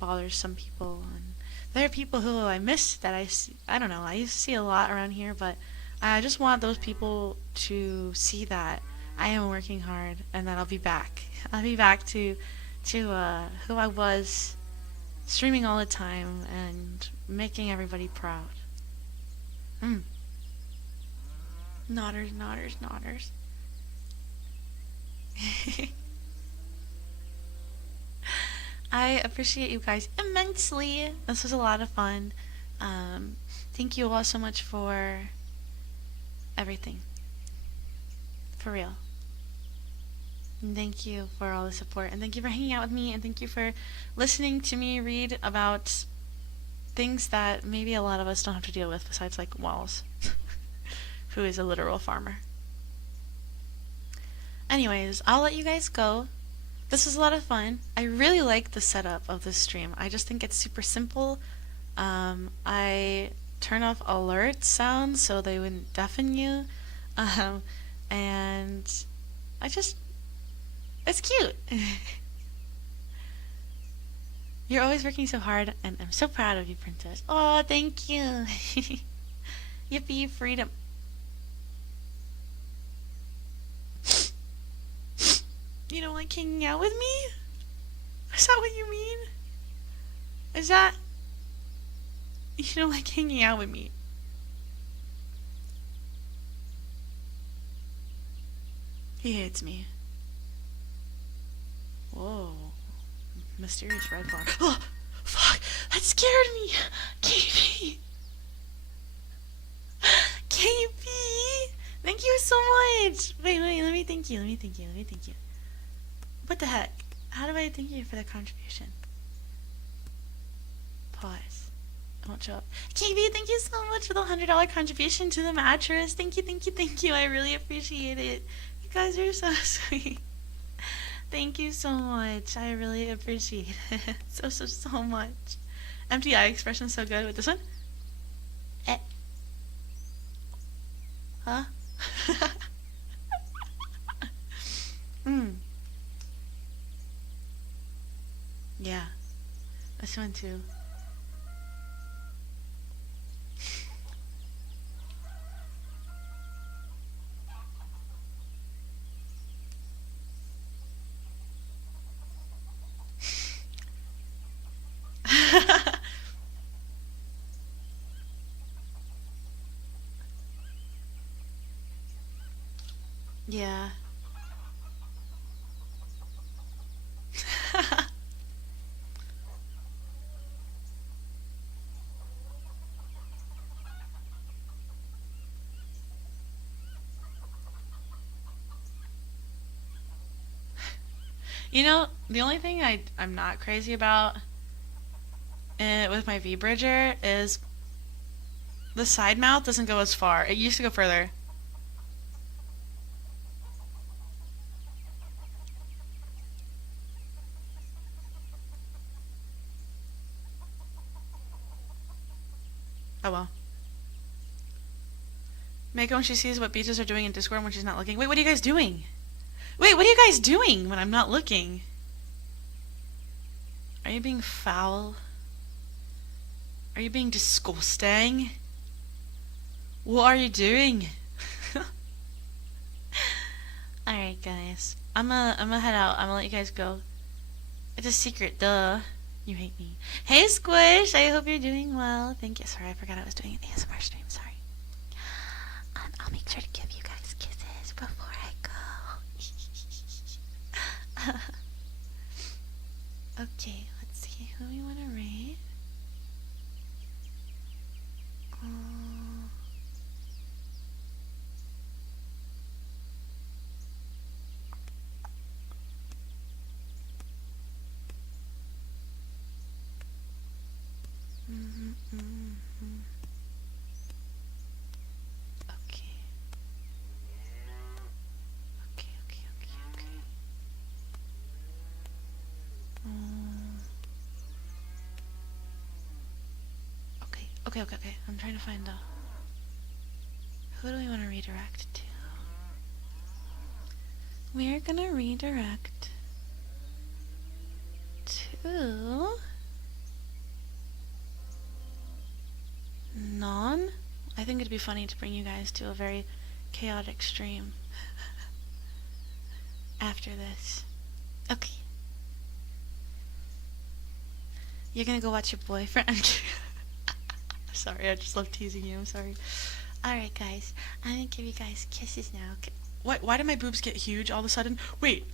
bothers some people, and there are people who I miss that I see. I don't know, I used to see a lot around here, but I just want those people to see that I am working hard and that I'll be back. I'll be back to who I was, streaming all the time and making everybody proud. Nodders, nodders, nodders. I appreciate you guys immensely. This was a lot of fun. Thank you all so much for everything. For real. And thank you for all the support, and thank you for hanging out with me, and thank you for listening to me read about things that maybe a lot of us don't have to deal with besides Walls, who is a literal farmer. Anyways, I'll let you guys go. This was a lot of fun. I really like the setup of this stream. I just think it's super simple. I turn off alert sounds so they wouldn't deafen you. And it's cute. You're always working so hard, and I'm so proud of you, Princess. Oh, thank you. Yippee, freedom. You don't like hanging out with me? Is that what you mean? Is that... You don't like hanging out with me? He hates me. Whoa. Mysterious red bar. Oh, fuck! That scared me! KP! KP! Thank you so much! Wait, let me thank you. What the heck? How do I thank you for the contribution? Pause. It won't show up. KP, thank you so much for the $100 contribution to the mattress. Thank you. I really appreciate it. You guys are so sweet. Thank you so much. I really appreciate it. So much. Empty eye expression so good with this one. Eh. Huh? Yeah. This one too. Yeah. You know, the only thing I'm not crazy about with my V-Bridger is the side mouth doesn't go as far. It used to go further. Oh well. Mako, when she sees what beaches are doing in Discord when she's not looking. Wait, what are you guys doing? Wait, what are you guys doing when I'm not looking? Are you being foul? Are you being disgusting? What are you doing? Alright, guys. I'm gonna head out. I'm gonna let you guys go. It's a secret, duh. You hate me. Hey, Squish! I hope you're doing well. Thank you. Sorry, I forgot I was doing an ASMR stream. Sorry. I'll make sure to give you guys kisses before I go. Okay, let's see who we want to read. Okay. I'm trying to find who do we want to redirect to? We're gonna redirect to Non. I think it'd be funny to bring you guys to a very chaotic stream after this. Okay. You're gonna go watch your boyfriend. Sorry, I just love teasing you. I'm sorry. Alright, guys. I'm gonna give you guys kisses now. Why did my boobs get huge all of a sudden? Wait.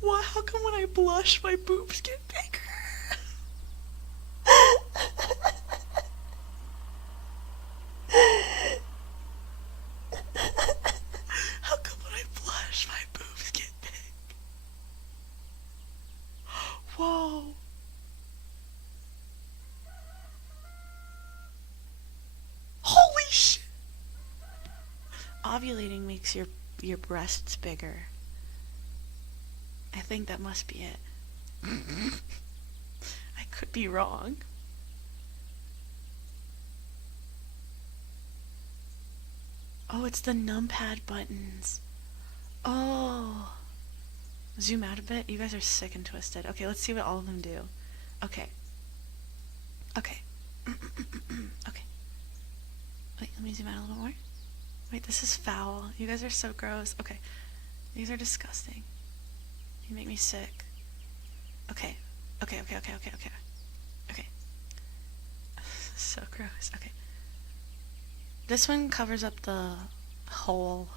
Why? How come when I blush, my boobs get bigger? How come when I blush, my boobs get big? Whoa. Holy shit. Ovulating makes your breasts bigger. I think that must be it. I could be wrong. Oh, it's the numpad buttons. Oh. Zoom out a bit. You guys are sick and twisted. Okay, let's see what all of them do. Okay, Okay. Okay. Wait, let me zoom out a little more. Wait, this is foul. You guys are so gross. Okay. These are disgusting. You make me sick. Okay. Okay, okay, okay, okay, okay. Okay. So gross. Okay. This one covers up the hole.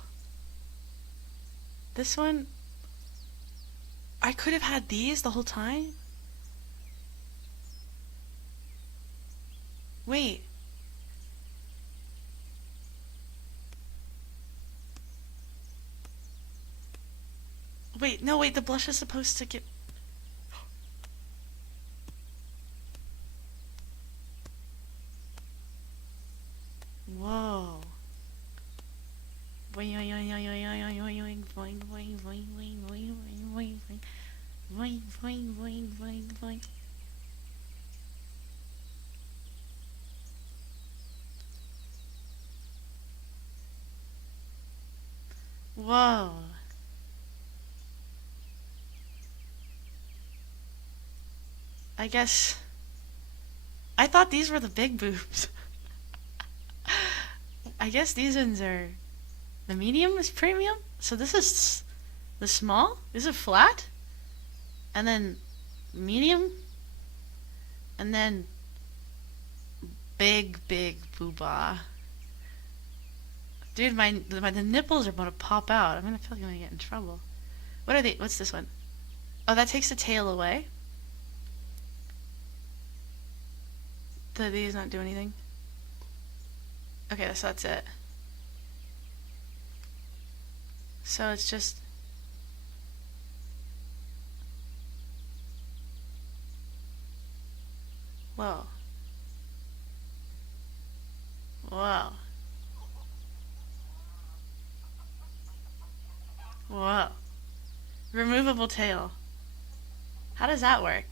This one... I could have had these the whole time? Wait. Wait, no, wait, the blush is supposed to get... Whoa. Whoa. I guess... I thought these were the big boobs. I guess these ones are... The medium is premium? So this is the small? This is flat? And then medium? And then big booba. Dude, the nipples are about to pop out. I'm gonna feel like I'm gonna get in trouble. What are they? What's this one? Oh, that takes the tail away. Do these not do anything? Okay, so that's it. So it's just... Whoa. Whoa. Whoa. Removable tail. How does that work?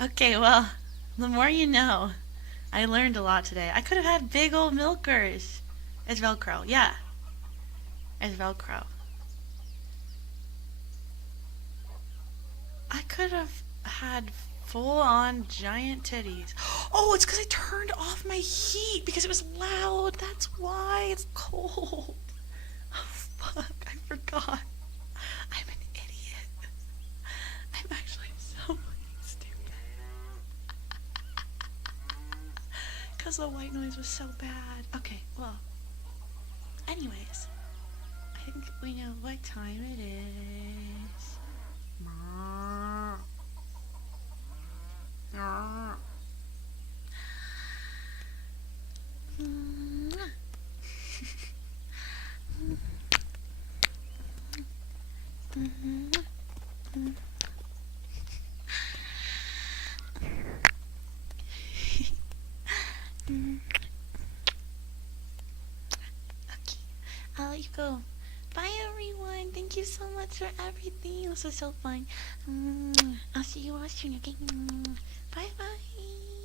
Okay, well, the more you know. I learned a lot today. I could have had big old milkers. It's Velcro, yeah. It's Velcro. I could have had full-on giant titties. Oh, it's because I turned off my heat because it was loud. That's why it's cold. Oh, fuck, I forgot. I'm an idiot. I'm actually so stupid. Because the white noise was so bad. Okay, well. Anyways, I think we know what time it is. Okay, I'll let you go. Bye everyone. Thank you so much for everything. This was so fun. I'll see you all soon. Okay. Bye bye.